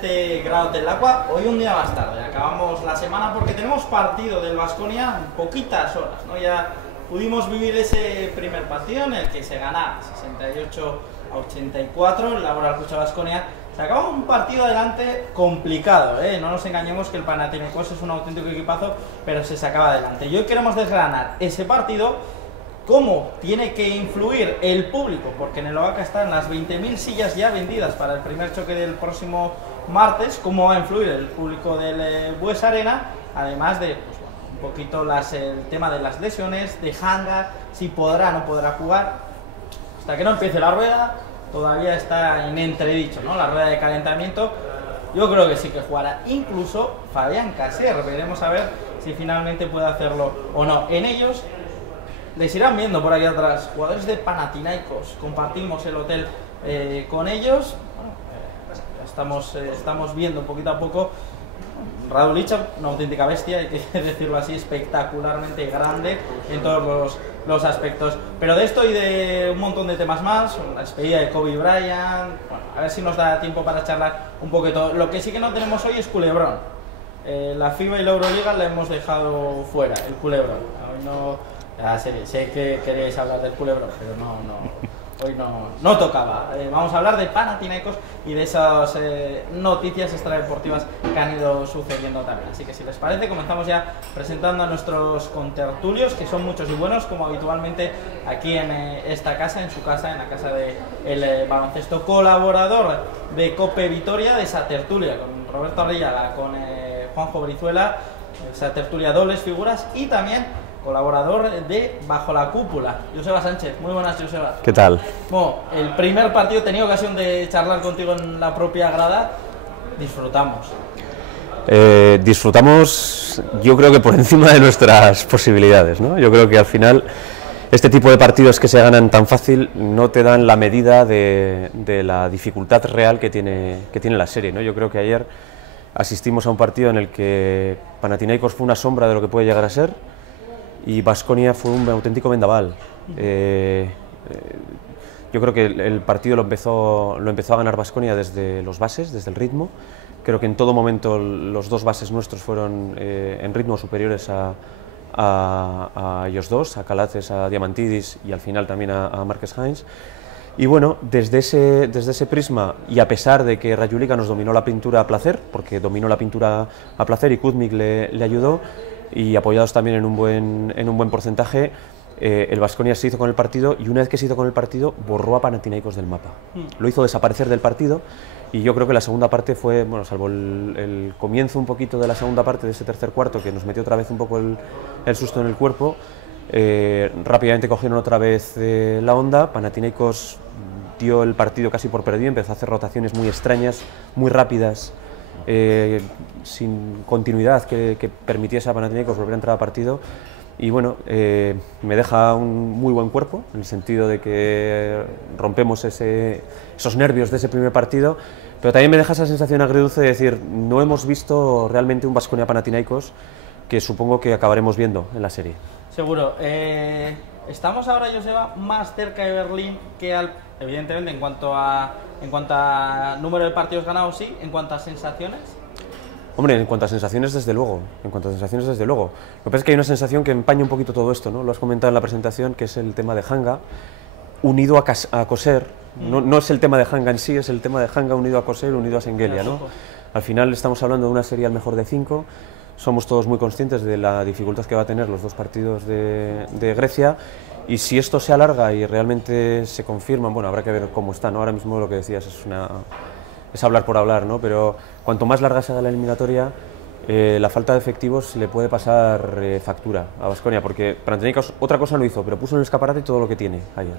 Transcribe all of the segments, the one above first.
este Grado del Agua, hoy un día más tarde. Acabamos la semana porque tenemos partido del Baskonia en poquitas horas, ¿no? Ya pudimos vivir ese primer partido en el que se gana 68-84 el Laboral Kutxa Baskonia. Se acaba un partido adelante complicado, ¿eh? No nos engañemos que el Panathinaikos es un auténtico equipazo, pero se sacaba adelante. Y hoy queremos desgranar ese partido, cómo tiene que influir el público, porque en el Oaxaca están las 20.000 sillas ya vendidas para el primer choque del próximo martes, cómo va a influir el público del Bues Arena, además de pues, bueno, un poquito el tema de las lesiones, de Hanga, si podrá o no podrá jugar. Hasta que no empiece la rueda, todavía está en entredicho, ¿no? La rueda de calentamiento, yo creo que sí que jugará, incluso Fabián Caser, veremos a ver si finalmente puede hacerlo o no. En ellos les irán viendo por aquí atrás jugadores de Panathinaikos, compartimos el hotel con ellos. Bueno, estamos viendo poquito a poco Radulica, una auténtica bestia, hay que decirlo así, espectacularmente grande en todos los aspectos. Pero de esto y de un montón de temas más, la despedida de Kobe Bryant, bueno, a ver si nos da tiempo para charlar un poquito. Lo que sí que no tenemos hoy es culebrón. La FIBA y la Euroliga la hemos dejado fuera, el culebrón. Hoy no. Sé que queréis hablar del culebrón, pero hoy no tocaba. Vamos a hablar de Panathinaikos y de esas noticias extradeportivas que han ido sucediendo también. Así que si les parece, comenzamos ya presentando a nuestros contertulios, que son muchos y buenos, como habitualmente aquí en esta casa, en su casa, en la casa del baloncesto, colaborador de Cope Vitoria, de esa tertulia, con Roberto Arrillaga, con Juanjo Brizuela, esa tertulia dobles figuras, y también colaborador de Bajo la Cúpula, Joseba Sánchez. Muy buenas, Joseba. ¿Qué tal? Bueno, el primer partido he tenido ocasión de charlar contigo en la propia grada. Disfrutamos. Disfrutamos, yo creo que por encima de nuestras posibilidades, ¿no? Yo creo que al final este tipo de partidos que se ganan tan fácil no te dan la medida de la dificultad real que tiene la serie, ¿no? Yo creo que ayer asistimos a un partido en el que Panathinaikos fue una sombra de lo que puede llegar a ser, y Baskonia fue un auténtico vendaval. Yo creo que el partido lo empezó a ganar Baskonia desde los bases, desde el ritmo. Creo que en todo momento los dos bases nuestros fueron en ritmo superiores a ellos dos, a Calates, a Diamantidis y al final también a Marques Hines. Y bueno, desde ese prisma, y a pesar de que Radulica nos dominó la pintura a placer, porque dominó la pintura a placer y Kuzmic le ayudó, y apoyados también en un buen porcentaje, el Baskonia se hizo con el partido, y una vez que se hizo con el partido borró a Panathinaikos del mapa, lo hizo desaparecer del partido. Y yo creo que la segunda parte fue, bueno, salvo el comienzo un poquito de la segunda parte, de ese tercer cuarto que nos metió otra vez un poco el susto en el cuerpo, rápidamente cogieron otra vez la onda. Panathinaikos dio el partido casi por perdido, empezó a hacer rotaciones muy extrañas, muy rápidas, sin continuidad que permitiese a Panathinaikos volver a entrar a partido. Y bueno, me deja un muy buen cuerpo, en el sentido de que rompemos esos nervios de ese primer partido, pero también me deja esa sensación agridulce de decir, no hemos visto realmente un Baskonia Panathinaikos que supongo que acabaremos viendo en la serie. Seguro. Estamos ahora, Joseba, más cerca de Berlín que evidentemente en cuanto a número de partidos ganados, sí. En cuanto a sensaciones. Hombre, en cuanto a sensaciones, desde luego. Lo que pasa es que hay una sensación que empaña un poquito todo esto, ¿no? Lo has comentado en la presentación, que es el tema de Hanga unido a Coser. No es el tema de Hanga en sí, es el tema de Hanga unido a Coser, unido a Shengelia, ¿no? Al final estamos hablando de una serie al mejor de 5. Somos todos muy conscientes de la dificultad que va a tener los dos partidos de Grecia, y si esto se alarga y realmente se confirman, bueno, habrá que ver cómo está, ¿no? Ahora mismo lo que decías es hablar por hablar, ¿no? Pero cuanto más larga se haga la eliminatoria, la falta de efectivos le puede pasar factura a Baskonia, porque Panathinaikos otra cosa no hizo, pero puso en el escaparate todo lo que tiene ayer.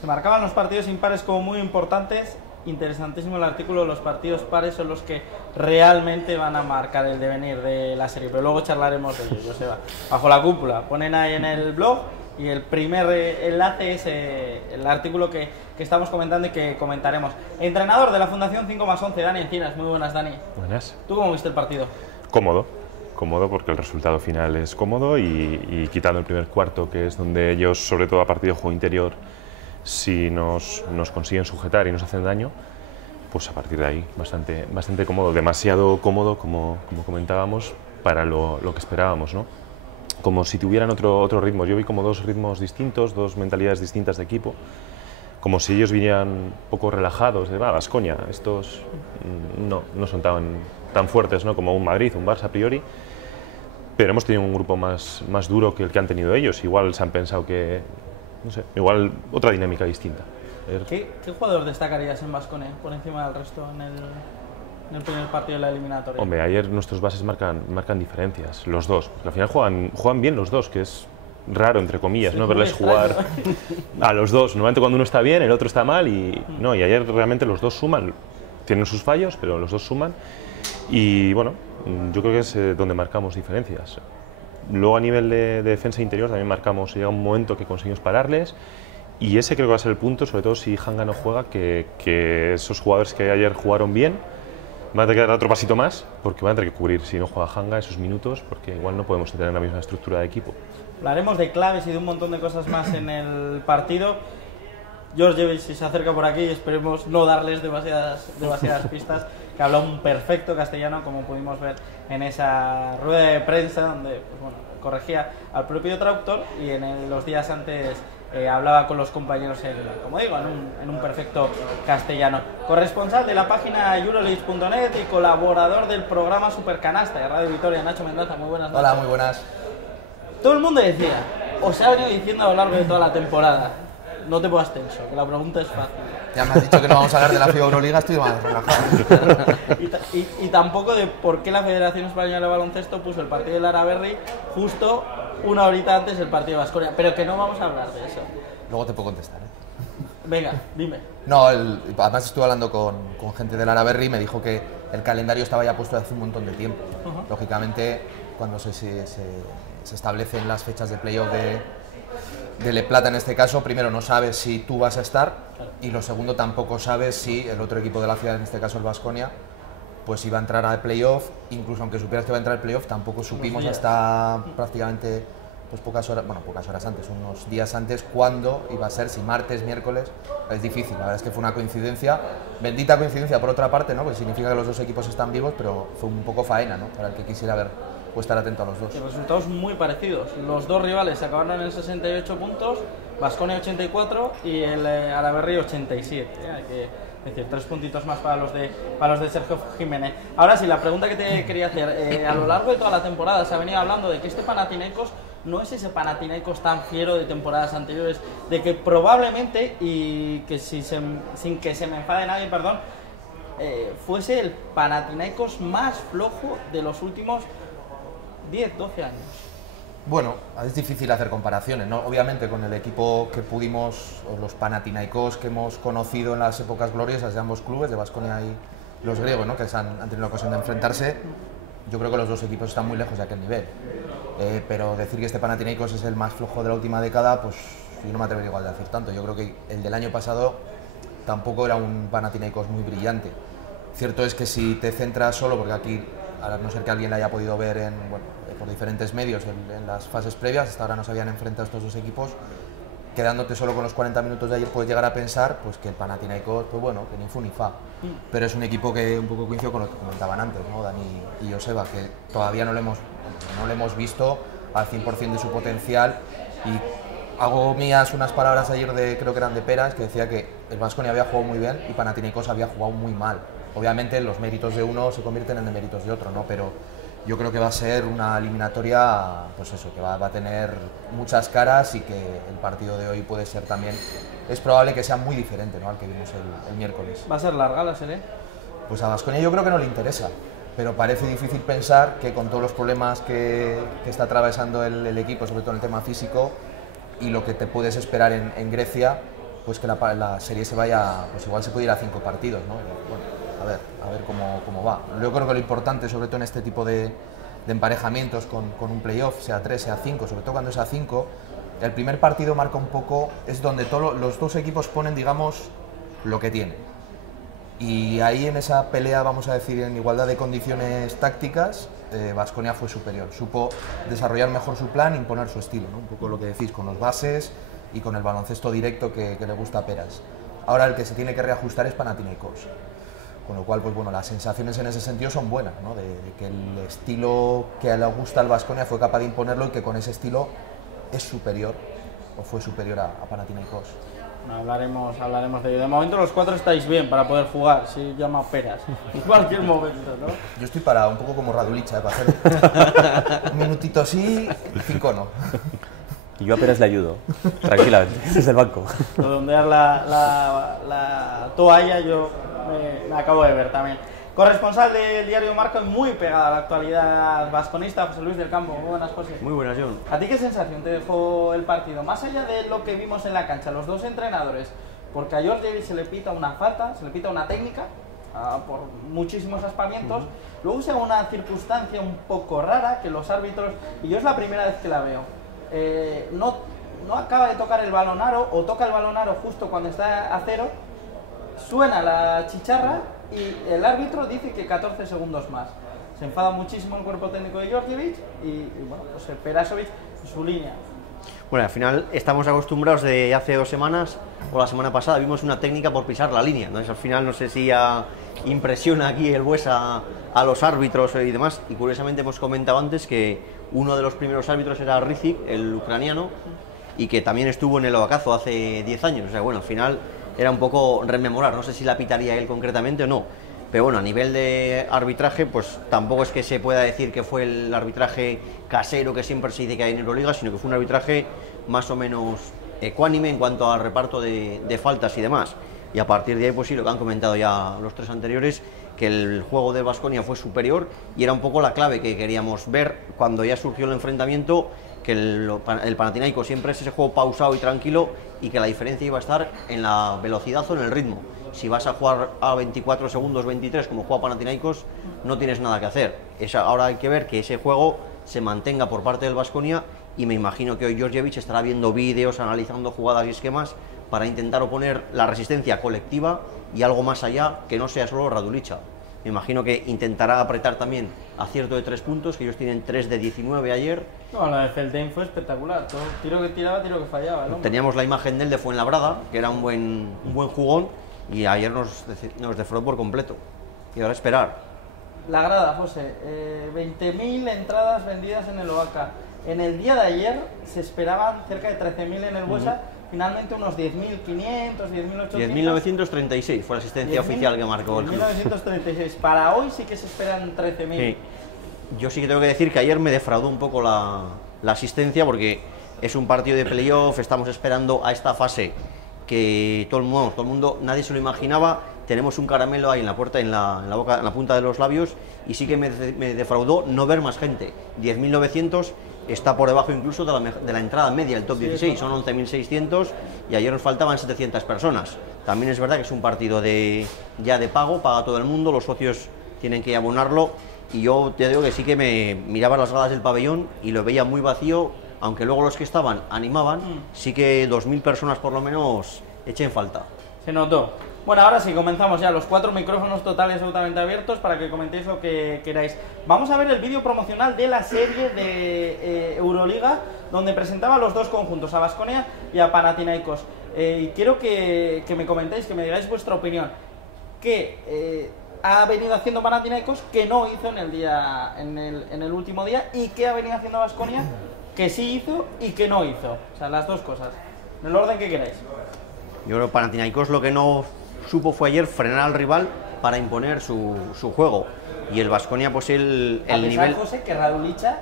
Se marcaban los partidos impares como muy importantes. Interesantísimo el artículo, los partidos pares son los que realmente van a marcar el devenir de la serie, pero luego charlaremos de ello, Joseba. Bajo la Cúpula, ponen ahí en el blog, y el primer enlace es el artículo que estamos comentando y que comentaremos. Entrenador de la Fundación 5+11, Dani Encinas. Muy buenas, Dani. Buenas. ¿Tú cómo viste el partido? Cómodo porque el resultado final es cómodo, y quitando el primer cuarto, que es donde ellos, sobre todo a partir del juego interior, si nos consiguen sujetar y nos hacen daño, pues a partir de ahí, bastante cómodo, demasiado cómodo, como comentábamos, para lo que esperábamos, ¿no? Como si tuvieran otro ritmo. Yo vi como dos ritmos distintos, dos mentalidades distintas de equipo, como si ellos vinieran un poco relajados, de Baskonia, estos no son tan fuertes, ¿no? Como un Madrid, un Barça a priori, pero hemos tenido un grupo más duro que el que han tenido ellos. Igual se han pensado que, no sé, igual otra dinámica distinta. ¿Qué jugador destacarías en Baskonia por encima del resto en el primer partido de la eliminatoria? Hombre, ayer nuestros bases marcan diferencias, los dos, porque al final juegan bien los dos, que es raro, entre comillas, sí, ¿no? Verles jugar a los dos. Normalmente cuando uno está bien, el otro está mal, y ayer realmente los dos suman. Tienen sus fallos, pero los dos suman, y bueno, yo creo que es donde marcamos diferencias. Luego a nivel de defensa interior también marcamos, llega un momento que conseguimos pararles, y ese creo que va a ser el punto, sobre todo si Hanga no juega, que esos jugadores que ayer jugaron bien van a tener que dar otro pasito más, porque van a tener que cubrir, si no juega Hanga, esos minutos, porque igual no podemos tener la misma estructura de equipo. Hablaremos de claves y de un montón de cosas más en el partido. George si se acerca por aquí, y esperemos no darles demasiadas pistas, que habla un perfecto castellano, como pudimos ver en esa rueda de prensa, donde pues bueno, corregía al propio traductor, y en los días antes hablaba con los compañeros, como digo, en un perfecto castellano. Corresponsal de la página Euroleagues.net y colaborador del programa Supercanasta de Radio Vitoria, Nacho Mendaza. Muy buenas noches. Hola, muy buenas. Todo el mundo decía, os ha venido diciendo a lo largo de toda la temporada, no te pongas tenso, que la pregunta es fácil. Ya me has dicho que no vamos a hablar de la FIBA Euroliga, estoy más relajado. y tampoco de por qué la Federación Española de Baloncesto puso el partido del Araberri justo una horita antes del partido de Baskonia, pero que no vamos a hablar de eso. Luego te puedo contestar, Venga, dime. No, además estuve hablando con gente del Araberri y me dijo que el calendario estaba ya puesto hace un montón de tiempo. Lógicamente, cuando se establecen las fechas de playoff de Le Plata, en este caso, primero no sabes si tú vas a estar, y lo segundo tampoco sabes si el otro equipo de la ciudad, en este caso el Baskonia, pues iba a entrar al playoff. Incluso aunque supieras que iba a entrar al playoff, tampoco supimos hasta prácticamente pues pocas horas antes, unos días antes, cuándo iba a ser, si martes, miércoles. Es difícil, la verdad es que fue una coincidencia, bendita coincidencia por otra parte, ¿no? Porque significa que los dos equipos están vivos, pero fue un poco faena, ¿no? Para el que quisiera ver o estar atento a los dos. Resultados muy parecidos. Los dos rivales acabaron en 68 puntos, Baskonia 84 y el Araberri 87. Hay que decir, 3 puntitos más para los de Sergio Jiménez. Ahora sí, la pregunta que te quería hacer, a lo largo de toda la temporada se ha venido hablando de que este Panathinaikos no es ese Panathinaikos tan fiero de temporadas anteriores, de que probablemente, y que sin que se me enfade nadie, perdón, fuese el Panathinaikos más flojo de los últimos 10, 12 años. Bueno, es difícil hacer comparaciones, ¿no? Obviamente con el equipo que pudimos, o los Panathinaikos que hemos conocido en las épocas gloriosas de ambos clubes, de Baskonia y los griegos, ¿no? Que han tenido la ocasión de enfrentarse, yo creo que los dos equipos están muy lejos de aquel nivel. Pero decir que este Panathinaikos es el más flojo de la última década, pues yo no me atrevería igual a decir tanto. Yo creo que el del año pasado tampoco era un Panathinaikos muy brillante. Cierto es que si te centras solo, porque aquí, a no ser que alguien la haya podido ver por diferentes medios en las fases previas, hasta ahora no se habían enfrentado estos dos equipos, quedándote solo con los 40 minutos de ayer puedes llegar a pensar pues que el Panathinaikos, pues bueno, que ni fu ni fa. Pero es un equipo que un poco coincido con lo que comentaban antes, ¿no? Dani y Joseba, que todavía no lo hemos visto al 100% de su potencial. Y hago mías unas palabras ayer creo que eran de Peras, que decía que el Baskonia había jugado muy bien y Panathinaikos había jugado muy mal. Obviamente los méritos de uno se convierten en méritos de otro, ¿no? Pero yo creo que va a ser una eliminatoria, pues eso, que va a tener muchas caras, y que el partido de hoy puede ser también, es probable que sea muy diferente, ¿no? Al que vimos el miércoles. ¿Va a ser larga la serie? Pues a Baskonia yo creo que no le interesa, pero parece difícil pensar que con todos los problemas que está atravesando el equipo, sobre todo en el tema físico, y lo que te puedes esperar en Grecia, pues que la serie se vaya, pues igual se puede ir a 5 partidos, ¿no? Bueno, a ver cómo va. Yo creo que lo importante, sobre todo en este tipo de emparejamientos con un playoff, sea 3, sea 5, sobre todo cuando es a 5, el primer partido marca un poco, es donde los dos equipos ponen, digamos, lo que tienen. Y ahí en esa pelea, vamos a decir, en igualdad de condiciones tácticas, Baskonia fue superior. Supo desarrollar mejor su plan, imponer su estilo, ¿no? Un poco lo que decís, con los bases y con el baloncesto directo que le gusta a Peras. Ahora el que se tiene que reajustar es Panathinaikos. con lo cual, pues bueno, las sensaciones en ese sentido son buenas, ¿no? De que el estilo que le gusta al Baskonia fue capaz de imponerlo y que con ese estilo es superior, o fue superior a Panathinaikos. Hablaremos de ello. De momento los 4 estáis bien para poder jugar, si llama peras, en cualquier momento, ¿no? Yo estoy para un poco como Radulicha, para hacer un minutito sí, 5 no. Y yo apenas le ayudo, tranquilamente, desde el banco. Redondear la toalla yo me acabo de ver también. Corresponsal del diario Marca, muy pegada a la actualidad vasconista, José Luis del Campo. Muy buenas, José. Muy buenas, John. ¿A ti qué sensación te dejó el partido? Más allá de lo que vimos en la cancha, los dos entrenadores, porque a Georgievic se le pita una falta, se le pita una técnica, por muchísimos aspamientos. Luego se da una circunstancia un poco rara, que los árbitros, y yo es la primera vez que la veo, no acaba de tocar el balón aro, o toca el balón aro justo cuando está a cero, suena la chicharra y el árbitro dice que 14 segundos más. Se enfada muchísimo el cuerpo técnico de Georgievic y bueno, pues el Perasovic en su línea. Bueno, al final estamos acostumbrados de hace 2 semanas o la semana pasada vimos una técnica por pisar la línea, entonces al final no sé si ya impresiona aquí el Buesa a los árbitros y demás, y curiosamente hemos comentado antes que uno de los primeros árbitros era Rizik, el ucraniano, y que también estuvo en el Oacazo hace 10 años, o sea, bueno, al final era un poco rememorar, no sé si la pitaría él concretamente o no, pero bueno, a nivel de arbitraje, pues tampoco es que se pueda decir que fue el arbitraje casero que siempre se dice que hay en Euroliga, sino que fue un arbitraje más o menos ecuánime en cuanto al reparto de faltas y demás. Y a partir de ahí, pues sí, lo que han comentado ya los 3 anteriores, que el juego de Baskonia fue superior y era un poco la clave que queríamos ver cuando ya surgió el enfrentamiento, que el Panathinaikos siempre es ese juego pausado y tranquilo y que la diferencia iba a estar en la velocidad o en el ritmo. Si vas a jugar a 24 segundos, 23, como juega Panathinaikos, no tienes nada que hacer. Ahora hay que ver que ese juego se mantenga por parte del Baskonia y me imagino que hoy Georgievic estará viendo vídeos, analizando jugadas y esquemas para intentar oponer la resistencia colectiva y algo más allá que no sea solo Radulicha. Me imagino que intentará apretar también acierto de 3 puntos, que ellos tienen 3 de 19 ayer. No, la de Feldheim fue espectacular, todo tiro que tiraba, tiro que fallaba, ¿no? Teníamos la imagen de él de Fuenlabrada, que era un buen jugón, y ayer nos defraudó por completo. Y ahora esperar. La grada, José, 20.000 entradas vendidas en el Oaca. En el día de ayer se esperaban cerca de 13.000 en el Buesa, finalmente unos 10.500, 10.800. 10.936 fue la asistencia oficial que marcó el club. 10.936. Para hoy sí que se esperan 13.000. Sí. Yo sí que tengo que decir que ayer me defraudó un poco la asistencia porque es un partido de playoff, estamos esperando a esta fase que todo el mundo, nadie se lo imaginaba. Tenemos un caramelo ahí en la puerta, en la boca, en la punta de los labios, y sí que me defraudó no ver más gente. 10.900 está por debajo incluso de la entrada media del top 16, son 11.600 y ayer nos faltaban 700 personas. También es verdad que es un partido ya de pago, paga todo el mundo, los socios tienen que abonarlo, y yo te digo que sí que me miraba las gradas del pabellón y lo veía muy vacío, aunque luego los que estaban animaban, sí que 2.000 personas por lo menos echen falta. Se notó. Bueno, ahora sí, comenzamos ya, los 4 micrófonos totales absolutamente abiertos para que comentéis lo que queráis. Vamos a ver el vídeo promocional de la serie de Euroliga, donde presentaba a los dos conjuntos, a Baskonia y a Panathinaikos. Y quiero que me comentéis, que me digáis vuestra opinión. ¿Qué ha venido haciendo Panathinaikos que no hizo en el último día? ¿Y qué ha venido haciendo Baskonia que sí hizo y que no hizo? O sea, las dos cosas. En el orden que queráis. Yo creo que Panathinaikos lo que no supo fue ayer frenar al rival para imponer su juego, y el Baskonia pues el nivel... José, que Radulicha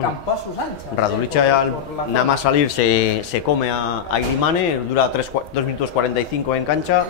campó a sus anchas. Radulicha nada más salir se come a Ilimane, dura 2 minutos 45 en cancha,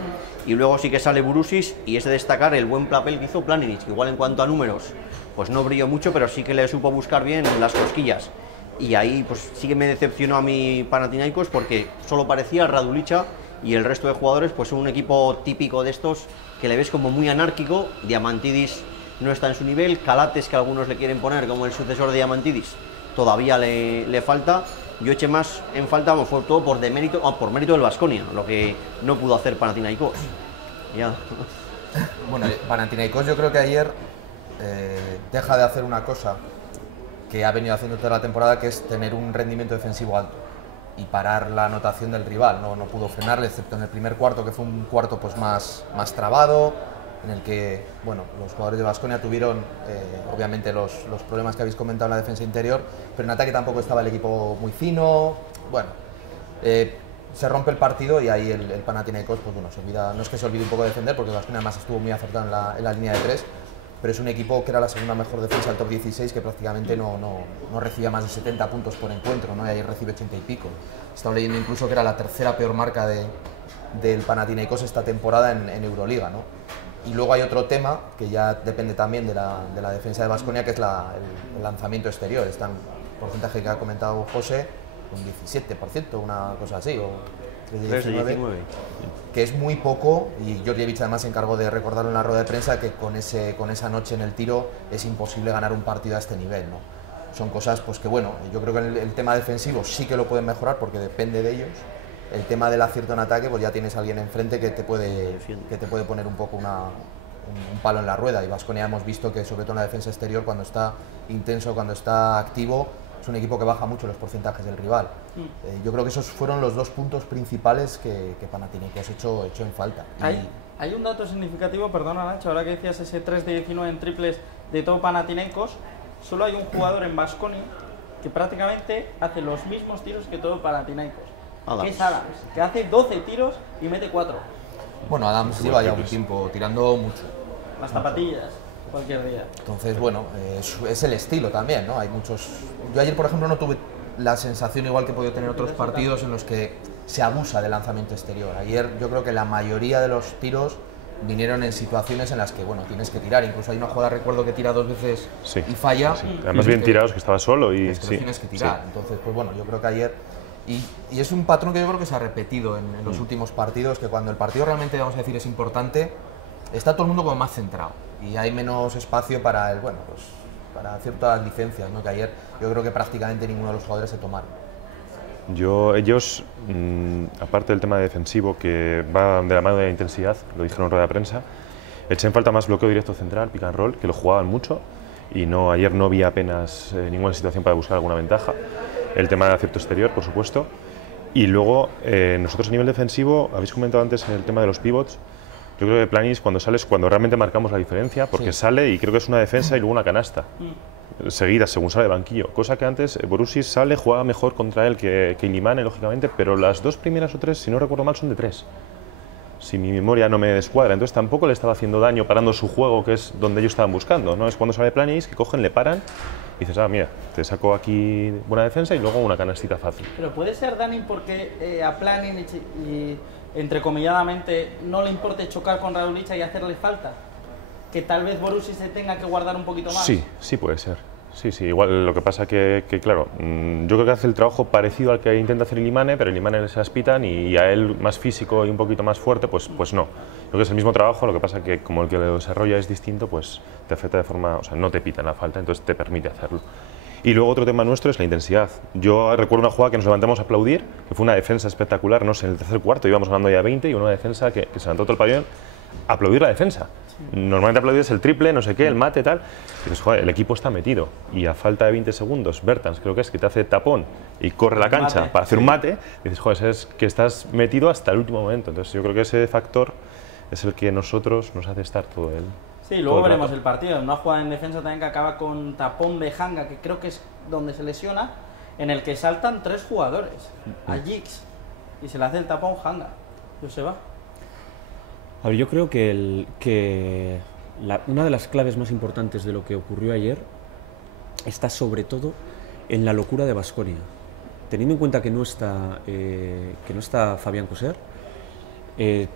y luego sí que sale Burusis, y es de destacar el buen papel que hizo Planinic, que igual en cuanto a números pues no brilló mucho, pero sí que le supo buscar bien las cosquillas, y ahí pues sí que me decepcionó a mi Panathinaikos porque solo parecía Radulicha, y el resto de jugadores pues un equipo típico de estos que le ves como muy anárquico. Diamantidis no está en su nivel, Calates, que algunos le quieren poner como el sucesor de Diamantidis, todavía le falta. Yo eché más en falta, fue todo por mérito del Baskonia, lo que no pudo hacer Panathinaikos. Ya. Bueno, Panathinaikos yo creo que ayer deja de hacer una cosa que ha venido haciendo toda la temporada, que es tener un rendimiento defensivo alto. y parar la anotación del rival. No pudo frenarle, excepto en el primer cuarto, que fue un cuarto pues más trabado, en el que bueno, los jugadores de Baskonia tuvieron obviamente los problemas que habéis comentado en la defensa interior, pero en ataque tampoco estaba el equipo muy fino. Bueno, se rompe el partido y ahí el Panathinaikos pues bueno, se olvida, no es que se olvide un poco de defender, porque Baskonia además estuvo muy acertado en la línea de 3, pero es un equipo que era la segunda mejor defensa del top 16, que prácticamente no recibía más de 70 puntos por encuentro, ¿no? Y ahí recibe 80 y pico. He estado leyendo incluso que era la tercera peor marca del Panathinaikos esta temporada en Euroliga, ¿no? Y luego hay otro tema que ya depende también de la defensa de Baskonia, que es el lanzamiento exterior. Está en porcentaje que ha comentado José, un 17%, una cosa así, o 19%, que es muy poco, y Georgievich además se encargó de recordarlo en la rueda de prensa, que con esa noche en el tiro es imposible ganar un partido a este nivel, ¿no? Son cosas pues que bueno, yo creo que el tema defensivo sí que lo pueden mejorar porque depende de ellos. El tema del acierto en ataque, pues ya tienes a alguien enfrente que te puede poner un poco un palo en la rueda, y Baskonia hemos visto que sobre todo en la defensa exterior, cuando está intenso, cuando está activo, es un equipo que baja mucho los porcentajes del rival. Yo creo que esos fueron los dos puntos principales que Panathinaikos hecho en falta. Hay un dato significativo, perdona Nacho, ahora que decías ese 3 de 19 en triples de todo Panathinaikos, solo hay un jugador en Baskonia que prácticamente hace los mismos tiros que todo Panathinaikos, que es Adams, que hace 12 tiros y mete 4. Bueno, Adams lleva ya un tiempo tirando mucho. Las zapatillas, cualquier día. Entonces, bueno, es el estilo también, ¿no? Hay muchos... Yo ayer, por ejemplo, no tuve la sensación igual que he podido tener otros partidos en los que se abusa del lanzamiento exterior. Ayer yo creo que la mayoría de los tiros vinieron en situaciones en las que, bueno, tienes que tirar. Incluso hay una jugada, recuerdo, que tira 2 veces y falla. Sí. Además bien tirados, que estaba solo y sí, tienes que tirar. Entonces, pues bueno, yo creo que ayer... Y es un patrón que yo creo que se ha repetido en los últimos partidos, que cuando el partido realmente, vamos a decir, es importante, está todo el mundo como más centrado y hay menos espacio para para ciertas licencias, ¿no? Que ayer yo creo que prácticamente ninguno de los jugadores se tomaron. Ellos, aparte del tema defensivo, que va de la mano de la intensidad, lo dijeron en rueda de prensa, echen falta más bloqueo directo central, pick and roll, que lo jugaban mucho, y ayer no había apenas ninguna situación para buscar alguna ventaja. El tema de acierto exterior, por supuesto. Y luego, nosotros a nivel defensivo, habéis comentado antes el tema de los pivots. Yo creo que Planis, cuando sales, cuando realmente marcamos la diferencia, porque sale y creo que es una defensa y luego una canasta seguida según sale de banquillo, cosa que antes Borussis sale, juega mejor contra él que Illimane, lógicamente, pero las dos primeras o tres, si no recuerdo mal, son de 3. Si mi memoria no me descuadra, entonces tampoco le estaba haciendo daño parando su juego, que es donde ellos estaban buscando, ¿no? Es cuando sale Planis, que cogen, le paran y dices, mira, te saco aquí buena defensa y luego una canastita fácil. Pero puede ser, Dani, porque a Planin y entrecomilladamente no le importe chocar con Radulica y hacerle falta, que tal vez Borussia se tenga que guardar un poquito más. Sí puede ser. Sí, igual lo que pasa que claro, yo creo que hace el trabajo parecido al que intenta hacer Illimane, pero Illimane se las pitan y a él más físico y un poquito más fuerte, pues no. Creo que es el mismo trabajo, lo que pasa que como el que lo desarrolla es distinto, pues te afecta de forma, o sea, no te pitan la falta, entonces te permite hacerlo. Y luego otro tema nuestro es la intensidad. Yo recuerdo una jugada que nos levantamos a aplaudir, que fue una defensa espectacular, no sé, en el tercer cuarto íbamos ganando ya 20 y una defensa que se levantó todo el pabellón a aplaudir la defensa. Normalmente aplaudes el triple, no sé qué, el mate, tal. Y dices, joder, el equipo está metido. Y a falta de 20 segundos, Bertans, creo que es que te hace tapón y corre la cancha para hacer un mate. Y dices, joder, es que estás metido hasta el último momento. Entonces, yo creo que ese factor es el que nosotros nos hace estar todo el. Sí, luego veremos el partido. Una jugada en defensa también que acaba con tapón de Hanga, que creo que es donde se lesiona, en el que saltan 3 jugadores a Giggs y se le hace el tapón Hanga. Y se va. A ver, yo creo que una de las claves más importantes de lo que ocurrió ayer está sobre todo en la locura de Baskonia. Teniendo en cuenta que no está Fabián Coser,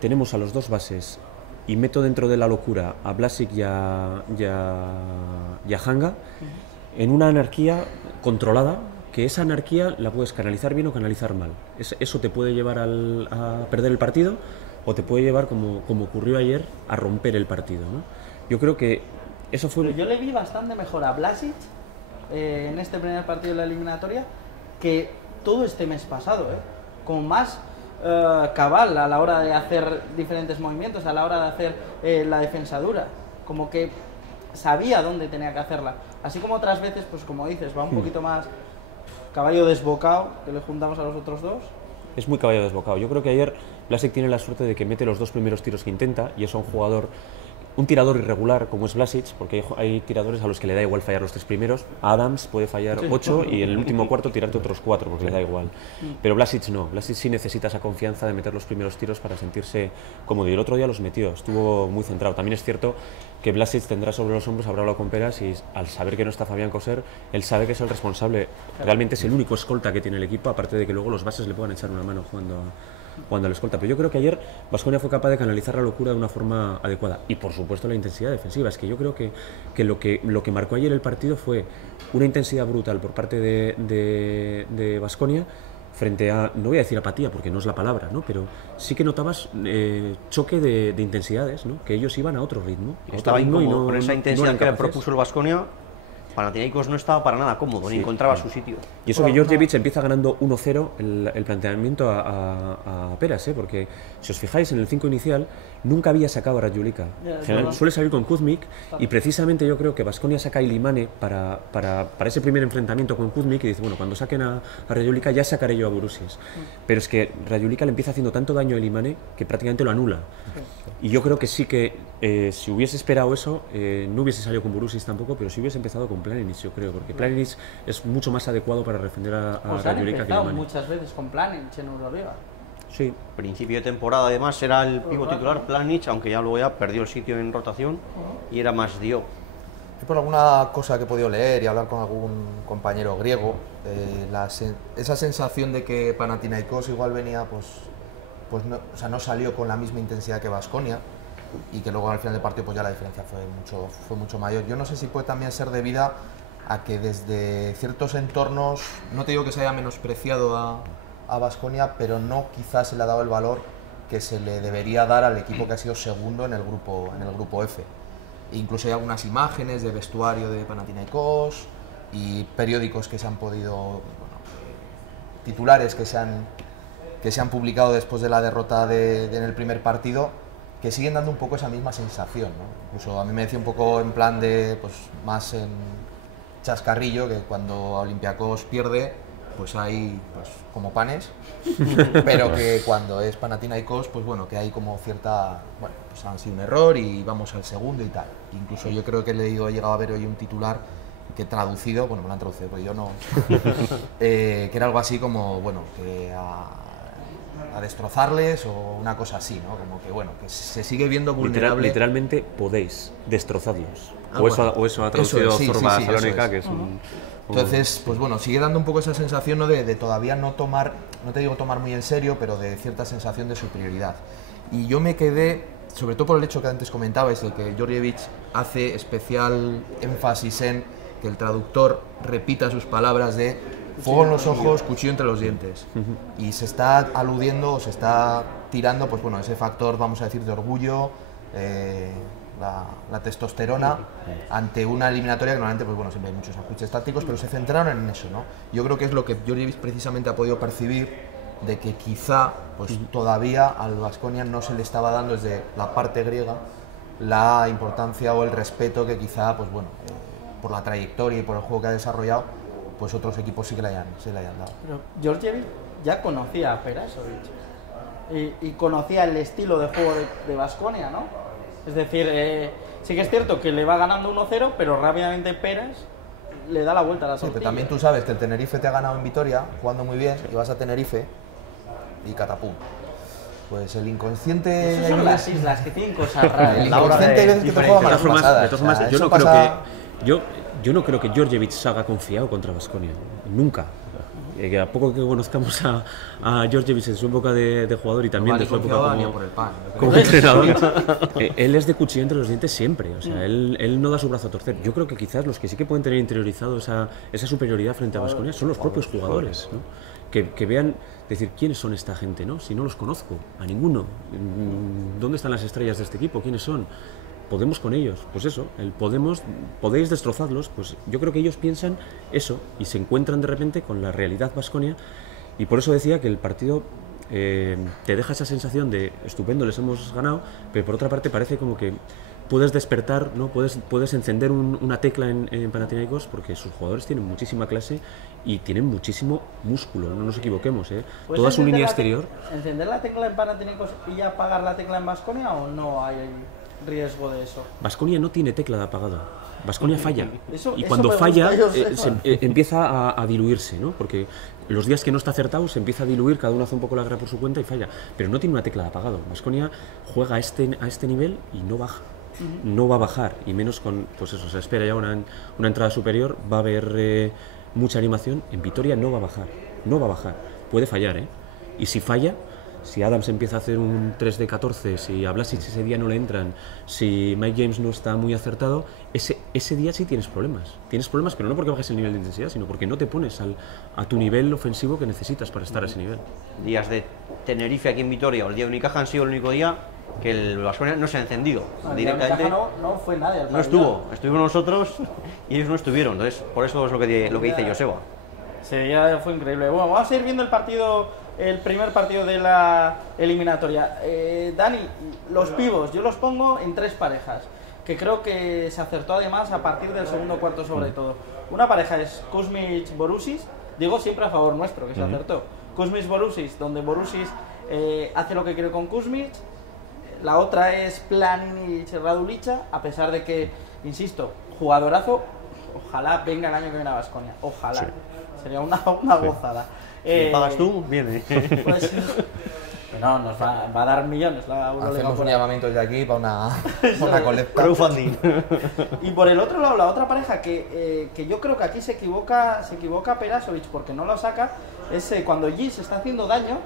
tenemos a los dos bases y meto dentro de la locura a Blasic y a Hanga en una anarquía controlada, que esa anarquía la puedes canalizar bien o canalizar mal. Eso te puede llevar a perder el partido, o te puede llevar, como ocurrió ayer, a romper el partido, ¿no? Yo creo que eso fue... Pero yo le vi bastante mejor a Blasic en este primer partido de la eliminatoria que todo este mes pasado, con más cabal a la hora de hacer diferentes movimientos, a la hora de hacer la defensa dura, como que sabía dónde tenía que hacerla. Así como otras veces, pues como dices, va un poquito más caballo desbocado que le juntamos a los otros dos. Es muy caballo desbocado. Yo creo que ayer Blasic tiene la suerte de que mete los 2 primeros tiros que intenta y es un jugador, un tirador irregular como es Blasic, porque hay tiradores a los que le da igual fallar los 3 primeros. A Adams puede fallar 8 y en el último cuarto tirarte otros 4 porque le da igual. Pero Blasic no. Blasic sí necesita esa confianza de meter los primeros tiros para sentirse cómodo. Y el otro día los metió, estuvo muy centrado. También es cierto que Blasic tendrá sobre los hombros, habrá hablado con Peras y al saber que no está Fabián Coser, él sabe que es el responsable. Realmente es el único escolta que tiene el equipo, aparte de que luego los bases le puedan echar una mano jugando al escolta. Pero yo creo que ayer Baskonia fue capaz de canalizar la locura de una forma adecuada. Y por supuesto la intensidad defensiva. Es que yo creo que lo que marcó ayer el partido fue una intensidad brutal por parte de Baskonia frente a, no voy a decir apatía porque no es la palabra, ¿no? Pero sí que notabas choque de intensidades, ¿no? Que ellos iban a otro ritmo. Estaba incómodo con esa intensidad que le propuso el Baskonia. Panathinaikos no estaba para nada cómodo, ni encontraba su sitio. Y eso que Djordjevic empieza ganando 1-0 el planteamiento a Peras, porque si os fijáis en el 5 inicial nunca había sacado a Raduljica. Suele salir con Kuzmic y precisamente yo creo que Baskonia saca a Ilimane para ese primer enfrentamiento con Kuzmic y dice, bueno, cuando saquen a Raduljica ya sacaré yo a Borussis. Pero es que Raduljica le empieza haciendo tanto daño a Ilimane que prácticamente lo anula. Y yo creo que sí que si hubiese esperado eso, no hubiese salido con Borussis tampoco, pero si hubiese empezado con Planinic, yo creo, porque Planinic es mucho más adecuado para defender a Raduljica que Ilimane. Muchas veces con Planinic en Euroliga. Sí. Principio de temporada además era el pivo titular Planinic, aunque ya luego perdió el sitio en rotación y era más Dio. Yo por alguna cosa que he podido leer y hablar con algún compañero griego, esa sensación de que Panathinaikos igual venía, pues no, o sea, no salió con la misma intensidad que Baskonia y que luego al final del partido pues ya la diferencia fue mucho mayor. Yo no sé si puede también ser debida a que desde ciertos entornos, no te digo que se haya menospreciado a Baskonia, pero no quizás se le ha dado el valor que se le debería dar al equipo que ha sido segundo en el grupo F. E incluso hay algunas imágenes de vestuario de Panathinaikos y periódicos que se han podido, titulares que se han publicado después de la derrota en el primer partido, que siguen dando un poco esa misma sensación, ¿no? Incluso a mí me decía un poco en plan de, pues más en chascarrillo, que cuando Olympiacos pierde, pues hay pues, como panes, pero que cuando es Panathinaikos, pues bueno, que hay como cierta, bueno, pues han sido un error y vamos al segundo y tal. Incluso yo creo que he llegado a ver hoy un titular que traducido, bueno, me lo han traducido, pero yo no, que era algo así como, bueno, que a destrozarles o una cosa así, ¿no? Como que, bueno, que se sigue viendo vulnerable. Literalmente podéis destrozarlos. O eso ha traducido Zorba Salónica, que es Entonces, pues bueno, sigue dando un poco esa sensación, ¿no? de todavía no tomar, no te digo tomar muy en serio, pero de cierta sensación de superioridad. Y yo me quedé, sobre todo por el hecho que antes comentabais, de que Djordjevic hace especial énfasis en que el traductor repita sus palabras de fuego en los ojos, cuchillo entre los dientes. Y se está aludiendo o se está tirando, pues bueno, ese factor, vamos a decir, de orgullo, la testosterona ante una eliminatoria que normalmente, pues bueno, siempre hay muchos ajuches tácticos, pero se centraron en eso, ¿no? Yo creo que es lo que Djordjevic precisamente ha podido percibir, de que quizá, pues todavía al Baskonia no se le estaba dando desde la parte griega la importancia o el respeto que quizá, pues bueno, por la trayectoria y por el juego que ha desarrollado, pues otros equipos sí que le hayan dado. Pero Djordjevic ya conocía a Perasovic y conocía el estilo de juego de Baskonia, ¿no? Es decir, sí que es cierto que le va ganando 1-0, pero rápidamente Peras le da la vuelta a la tortilla. Sí, pero también tú sabes que el Tenerife te ha ganado en Vitoria, jugando muy bien, y vas a Tenerife y catapum. Pues el inconsciente... Esas son las islas que tienen cosas raras. El inconsciente hay veces que te juega malas pasadas. De todas formas, yo no creo que Djordjevic salga confiado contra Baskonia, nunca. A poco que conozcamos a Djordjevic en su época de jugador y también de su época como entrenador, él es de cuchillo entre los dientes siempre, o sea, él no da su brazo a torcer. Yo creo que quizás los que sí que pueden tener interiorizado esa superioridad frente a Baskonia son los propios jugadores, ¿no? Que vean, decir, ¿quiénes son esta gente? ¿No? Si no los conozco, a ninguno. ¿Dónde están las estrellas de este equipo? ¿Quiénes son? Podemos con ellos, pues eso, podéis destrozarlos, pues yo creo que ellos piensan eso y se encuentran de repente con la realidad Baskonia y por eso decía que el partido te deja esa sensación de estupendo, les hemos ganado, pero por otra parte parece como que puedes despertar, ¿no? Puedes encender una tecla en Panathinaikos, porque sus jugadores tienen muchísima clase y tienen muchísimo músculo, no nos equivoquemos, ¿eh? ¿Puedes Toda su encender línea la exterior. ¿Encender la tecla en Panathinaikos y apagar la tecla en Baskonia o no hay riesgo de eso? Baskonia no tiene tecla de apagado. Baskonia falla. Y Eso cuando me falla, gusta, yo sé. empieza a diluirse, ¿no? Porque los días que no está acertado se empieza a diluir, cada uno hace un poco la guerra por su cuenta y falla. Pero no tiene una tecla de apagado. Baskonia juega a este nivel y no baja. No va a bajar, y menos con, pues eso, se espera ya una entrada superior, va a haber mucha animación. En Vitoria no va a bajar, no va a bajar. Puede fallar, ¿eh? Y si falla, si Adams empieza a hacer un 3 de 14, si a Blasic ese día no le entran, si Mike James no está muy acertado, ese día sí tienes problemas. Tienes problemas, pero no porque bajes el nivel de intensidad, sino porque no te pones a tu nivel ofensivo que necesitas para estar a ese nivel. Días de Tenerife aquí en Vitoria o el día de Unicaja han sido el único día que el Baskonia no se ha encendido. Directamente No fue nadie. no estuvimos nosotros y ellos no estuvieron. Entonces, por eso es lo que dice Joseba. Sí, ya fue increíble. Bueno, vamos a ir viendo el primer partido de la eliminatoria. Dani, los pivos, yo los pongo en 3 parejas, que creo que se acertó además a partir del segundo cuarto sobre todo. Una pareja es Kuzmic-Borussis, digo siempre a favor nuestro, que se acertó. Kuzmic-Borussis, donde Borussis hace lo que quiere con Kuzmic. La otra es Planinic-Radulica, a pesar de que, insisto, jugadorazo, ojalá venga el año que viene a Baskonia, ojalá. Sí. Sería una gozada. ¿Me pagas tú? Viene. Pues, no, nos va a dar millones la Euroliga. Hacemos un llamamiento de aquí para una colecta. Crowdfunding. Y por el otro lado, la otra pareja que yo creo que aquí se equivoca Perasovic porque no lo saca, es cuando Gis está haciendo daño,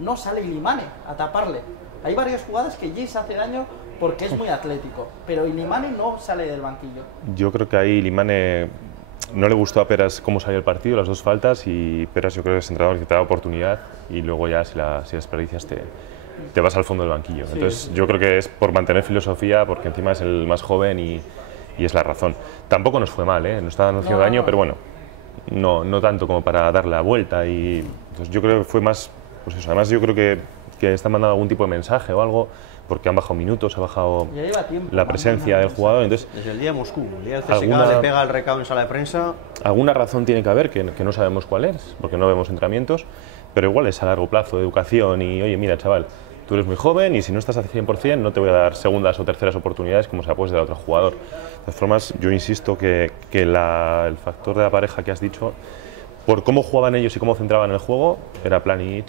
no sale Ilimane a taparle. Hay varias jugadas que Gis hace daño porque es muy atlético, pero Ilimane no sale del banquillo. Yo creo que ahí Ilimane no le gustó a Peras cómo salió el partido, las 2 faltas, y Peras yo creo que es entrenador que te da oportunidad y luego ya si desperdicias te vas al fondo del banquillo. Sí. Entonces yo creo que es por mantener filosofía, porque encima es el más joven y es la razón. Tampoco nos fue mal, no está haciendo daño, pero bueno, no tanto como para dar la vuelta, y entonces yo creo que fue más, pues eso. Además yo creo que están mandando algún tipo de mensaje o algo, porque han bajado minutos, ha bajado la presencia del jugador. Entonces, desde el día de Moscú, el día del CSKA le pega el recado en sala de prensa. Alguna razón tiene que haber, que no sabemos cuál es, porque no vemos entrenamientos, pero igual es a largo plazo, de educación, y oye, mira, chaval, tú eres muy joven y si no estás al 100% no te voy a dar segundas o terceras oportunidades como se la puedes dar a otro jugador. De todas formas, yo insisto que el factor de la pareja que has dicho, por cómo jugaban ellos y cómo centraban el juego, era Planinic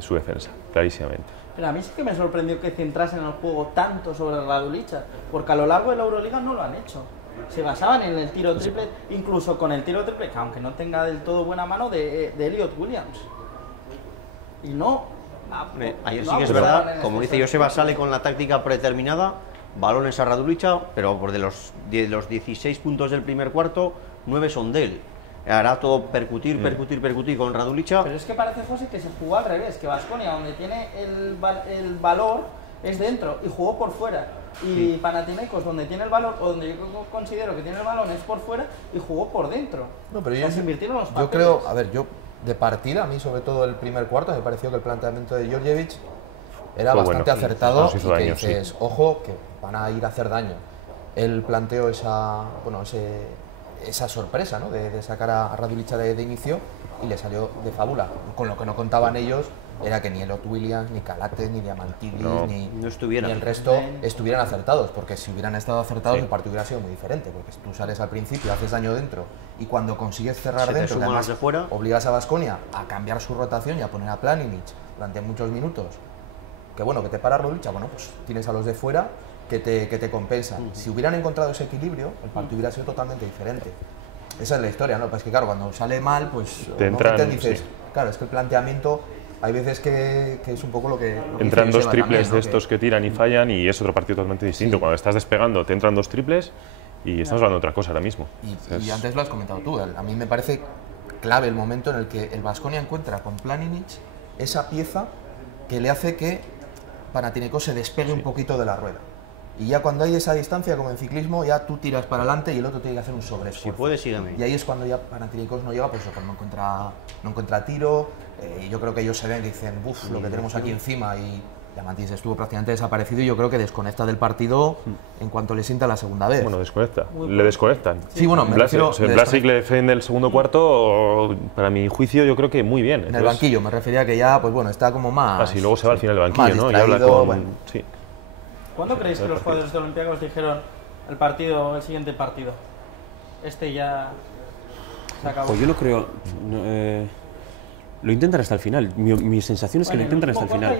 su defensa, clarísimamente. Pero a mí sí que me sorprendió que centrasen el juego tanto sobre Radulica, porque a lo largo de la Euroliga no lo han hecho. Se basaban en el tiro triple, incluso con el tiro triple, que aunque no tenga del todo buena mano, de Elliot Williams. Y no... Ayer sí que es verdad, como dice Joseba, sale con la táctica predeterminada, balones a Radulica, pero por de los 16 puntos del primer cuarto, 9 son de él. Hará todo percutir con Radulica. Pero es que parece, José, que se jugó al revés, que Baskonia, donde tiene el valor, es dentro, y jugó por fuera. Y Panathinaikos, donde tiene el valor, o donde yo considero que tiene el balón, es por fuera, y jugó por dentro. No, pero se invirtieron los papeles. Yo creo, a ver, de partida, a mí sobre todo el primer cuarto, me pareció que el planteamiento de Georgievich era bastante acertado, y que daño, dices, sí. Ojo, que van a ir a hacer daño. Él planteó esa sorpresa, ¿no? de sacar a Radulica de inicio, y le salió de fábula. Con lo que no contaban ellos era que ni Elliot Williams, ni Calates, ni Diamantidis, ni el resto estuvieran acertados, porque si hubieran estado acertados el partido hubiera sido muy diferente, porque tú sales al principio, haces daño dentro, y cuando consigues cerrar dentro, además, de fuera, obligas a Baskonia a cambiar su rotación y a poner a Planinic durante muchos minutos, que bueno, que te para Radulica, bueno, pues tienes a los de fuera que te compensan. Si hubieran encontrado ese equilibrio, el partido hubiera sido totalmente diferente. Esa es la historia, ¿no? Pues que claro, cuando sale mal, pues dices, claro, es que el planteamiento hay veces que es un poco lo que entran 2 triples también, ¿no? De estos que tiran y fallan, y es otro partido totalmente distinto. Sí. Cuando estás despegando, te entran 2 triples y estamos hablando de otra cosa ahora mismo. Y antes lo has comentado tú, a mí me parece clave el momento en el que el Baskonia encuentra con Planinic esa pieza que le hace que Panathinaikos se despegue un poquito de la rueda. Y ya cuando hay esa distancia, como en ciclismo, ya tú tiras para adelante y el otro tiene que hacer un sobreesfuerzo. Si puedes, sígueme. Y ahí es cuando ya Panathinaikos no llega, pues no encuentra tiro. Yo creo que ellos se ven y dicen, uff, lo que tenemos aquí encima, y Diamantis estuvo prácticamente desaparecido y yo creo que desconecta del partido en cuanto le sienta la segunda vez. Bueno, desconecta. Le desconectan. Sí, bueno, me refiero... Blasic le defiende el segundo cuarto, para mi juicio, yo creo que muy bien. En el banquillo, me refería que ya, pues bueno, está como más... Así, luego se va al final del banquillo, ¿no? Y habla distraído, con... bueno. Sí. ¿Cuándo creéis que los jugadores de Olympiacos dijeron el siguiente partido? Este ya se acabó. Pues yo no creo... lo intentan hasta el final. Mi sensación es que lo intentan hasta el final.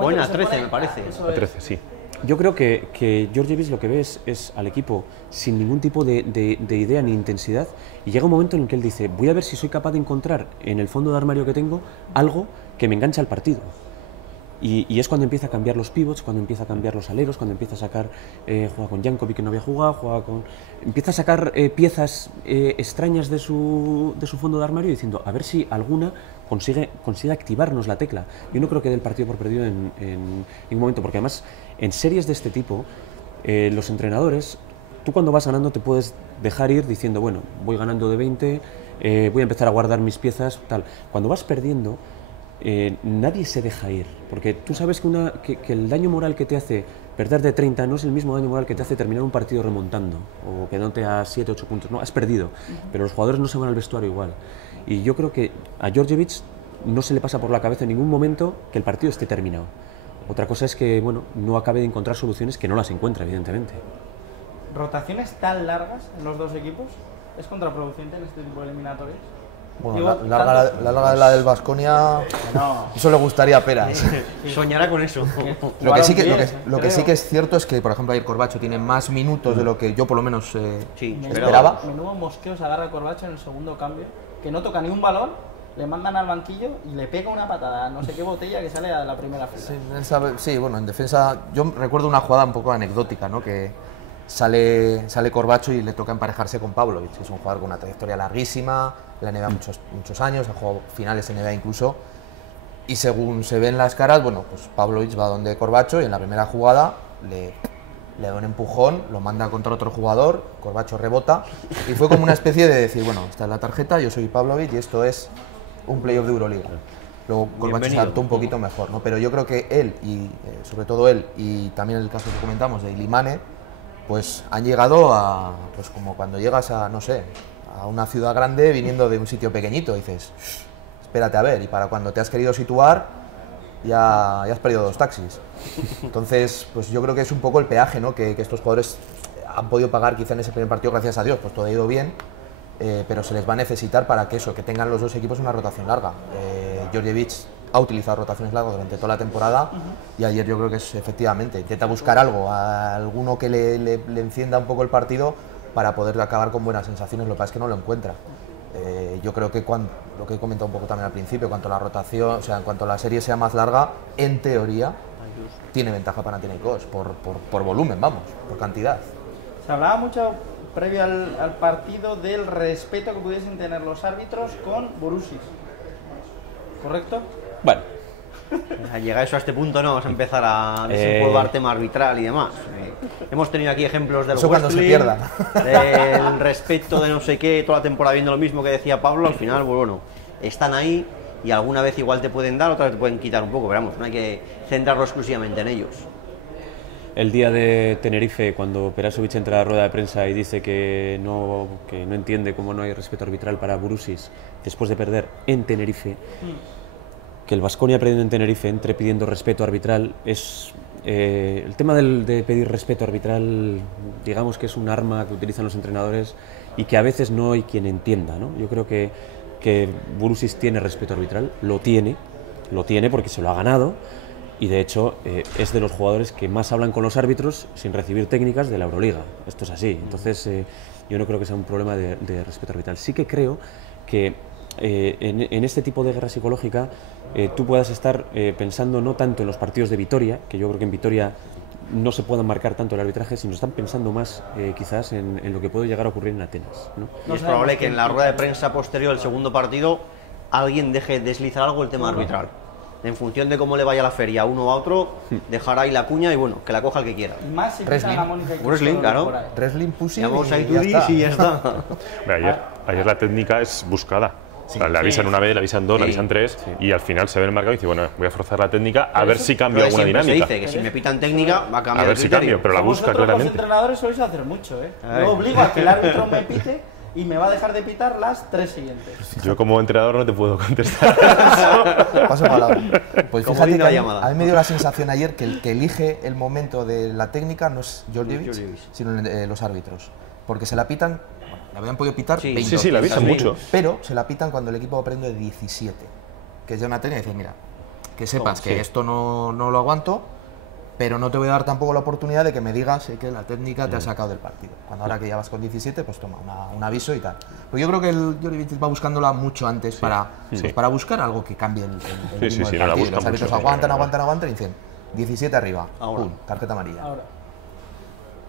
Bueno, a 13 me parece. A 13, sí. Yo creo que Georgievich lo que ve es al equipo sin ningún tipo de idea ni intensidad, y llega un momento en el que él dice, voy a ver si soy capaz de encontrar en el fondo de armario que tengo algo que me enganche al partido. Y es cuando empieza a cambiar los pivots, cuando empieza a cambiar los aleros, cuando empieza a sacar, juega con Jankovic que no había jugado, empieza a sacar piezas extrañas de su fondo de armario, diciendo, a ver si alguna consigue activarnos la tecla. Yo no creo que dé el partido por perdido en ningún momento, porque además en series de este tipo, los entrenadores, tú cuando vas ganando te puedes dejar ir diciendo, bueno, voy ganando de 20, voy a empezar a guardar mis piezas, tal. Cuando vas perdiendo, nadie se deja ir, porque tú sabes que el daño moral que te hace perder de 30 no es el mismo daño moral que te hace terminar un partido remontando o quedándote a 7, 8 puntos. No, has perdido, pero los jugadores no se van al vestuario igual. Y yo creo que a Georgievich no se le pasa por la cabeza en ningún momento que el partido esté terminado. Otra cosa es que, bueno, no acabe de encontrar soluciones, que no las encuentra, evidentemente. ¿Rotaciones tan largas en los dos equipos es contraproducente en este tipo de eliminatorias? Bueno, Digo, la larga de la del Baskonia, No. eso le gustaría a Peras. Soñará con eso. Lo que sí que, Jugaron lo que bien, sí que creo. es cierto es que, por ejemplo, ayer Corbacho tiene más minutos de lo que yo por lo menos Sí, esperaba. Menudo mosqueo se agarra Corbacho en el segundo cambio, que no toca ni un balón, le mandan al banquillo y le pega una patada, no sé qué botella que sale a la primera fila. Sí, bueno, en defensa yo recuerdo una jugada un poco anecdótica, ¿no? Que sale Corbacho y le toca emparejarse con Pavlovic, que es un jugador con una trayectoria larguísima, la NBA muchos años, ha jugado finales NBA incluso, y según se ven las caras, bueno, pues Pavlovic va donde Corbacho y en la primera jugada le da un empujón, lo manda contra otro jugador, Corbacho rebota, y fue como una especie de decir, bueno, esta es la tarjeta, yo soy Pavlovic y esto es un playoff de Euroliga. Luego Corbacho se adaptó un poquito mejor, ¿no? Pero yo creo que él, y sobre todo él, y también el caso que comentamos de Ilimane, pues han llegado a, pues como cuando llegas a, no sé, a una ciudad grande viniendo de un sitio pequeñito, dices, espérate a ver, y para cuando te has querido situar, ya has perdido 2 taxis. Entonces, pues yo creo que es un poco el peaje, ¿no? Que estos jugadores han podido pagar quizá en ese primer partido, gracias a Dios, pues todo ha ido bien, pero se les va a necesitar para que que tengan los dos equipos una rotación larga. Georgievich ha utilizado rotaciones largas durante toda la temporada y ayer yo creo que es efectivamente, intenta buscar algo, alguno que le encienda un poco el partido para poder acabar con buenas sensaciones, lo que pasa es que no lo encuentra. Yo creo que lo que he comentado un poco también al principio, cuanto la rotación, o sea, en cuanto la serie sea más larga, en teoría tiene ventaja Panathinaikos por volumen, vamos, por cantidad. Se hablaba mucho previo al partido del respeto que pudiesen tener los árbitros con Borussis, ¿correcto? Bueno, Llega eso a este punto, no vamos a empezar a desempolvar tema arbitral y demás. Hemos tenido aquí ejemplos del eso cuando se Wrestling, pierda. del respeto de no sé qué, toda la temporada viendo lo mismo que decía Pablo, al final, pues bueno, están ahí y alguna vez igual te pueden dar, otra vez te pueden quitar un poco, pero vamos, no hay que centrarlo exclusivamente en ellos. el día de Tenerife, cuando Perasovic entra a la rueda de prensa y dice que no entiende cómo no hay respeto arbitral para Borussis después de perder en Tenerife, que el Baskonia perdiendo en Tenerife entre pidiendo respeto arbitral, es el tema de pedir respeto arbitral, digamos que es un arma que utilizan los entrenadores y que a veces no hay quien entienda, ¿no? Yo creo que Borussis tiene respeto arbitral, lo tiene porque se lo ha ganado, y de hecho es de los jugadores que más hablan con los árbitros sin recibir técnicas de la Euroliga. Esto es así. Entonces yo no creo que sea un problema de respeto arbitral. Sí que creo que en este tipo de guerra psicológica tú puedas estar pensando no tanto en los partidos de Vitoria, que yo creo que en Vitoria no se puedan marcar tanto el arbitraje, sino están pensando más quizás en lo que puede llegar a ocurrir en Atenas, ¿no? Y es probable que en la rueda de prensa posterior del segundo partido alguien deje deslizar algo el tema arbitral. En función de cómo le vaya la feria a uno o a otro, dejará ahí la cuña y bueno, que la coja el que quiera. Y más si quitan a la Mónica y Wrestling, Cristo claro. por ahí. Wrestling pussy Llamamos a y ya Itudis está. y ya está. Ayer la técnica es buscada. O sea, le avisan una vez, le avisan dos, le avisan tres, y al final se ve el marcado y dice, bueno, voy a forzar la técnica a ver si cambio alguna dinámica. Se dice que si me pitan técnica, va a cambiar A ver el si criterio. cambio, pero la busca claramente. Los entrenadores sois hacer mucho, ¿eh? A ver. Yo obligo a que el árbitro me pite y me va a dejar de pitar las 3 siguientes. Yo como entrenador no te puedo contestar. Paso palabra. Pues Como fíjate linda que llamada. a mí me dio la sensación ayer que el que elige el momento de la técnica no es Djordjevic, Djordjevic. sino los árbitros. Porque se la pitan, bueno, la habían podido pitar Sí. 20. Sí, la avisan mucho. Pero se la pitan cuando el equipo va perdiendo de 17. Que es ya una técnica y dices, mira, que sepas que esto no lo aguanto, pero no te voy a dar tampoco la oportunidad de que me digas que la técnica te ha sacado del partido. Cuando ahora que ya vas con 17, pues toma un aviso y tal. Pero yo creo que el Djordjevic va buscándola mucho antes para buscar algo que cambie el ritmo del no, la partido. busca Los árbitros mucho, aguantan y dicen 17 arriba, Ahora. pum, tarjeta amarilla. Ahora,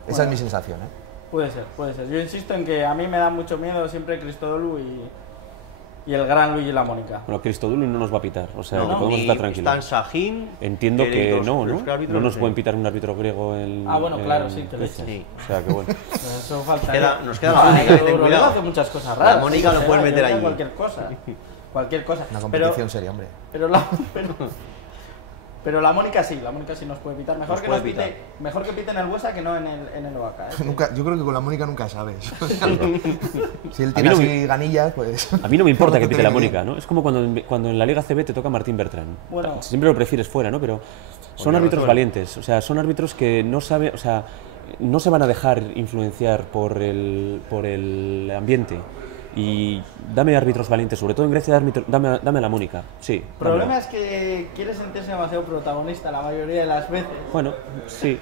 Esa es mi sensación, ¿eh? puede ser, puede ser. Yo insisto en que a mí me da mucho miedo siempre Christodoulou y el gran Luigi Lamónica. Bueno, Christodoulou no nos va a picar, o sea, No, que podemos ni estar tranquilos. Stan Sahin, Entiendo que los no árbitros, nos sí. pueden pitar un árbitro griego en. Ah, bueno, claro, en sí, que Grecia. leches. O sea, que bueno. Pues eso falta. Nos queda la Mónica, ten cuidado. hace muchas cosas raras. La Mónica lo pueden meter ahí. Cualquier cosa. Cualquier cosa. Una competición seria, hombre. Pero la Mónica sí nos puede pitar. Mejor Nos que puede nos pite, pitar. mejor que pite en el Buesa que no en el Oaca. Yo creo que con la Mónica nunca sabes. Si él A tiene mí no así ganillas, pues... A mí no me importa que Tampoco pite la te viene Mónica, ¿no? Es como cuando en la Liga CB te toca Martín Bertrand. Bueno. Siempre lo prefieres fuera, ¿no? Pero son árbitros valientes, o sea, son árbitros que no saben, o sea, no se van a dejar influenciar por el ambiente. Y dame árbitros valientes, sobre todo en Grecia, dame a la Mónica. Sí. El problema dámela. es que quiere sentirse demasiado protagonista la mayoría de las veces. Bueno, sí.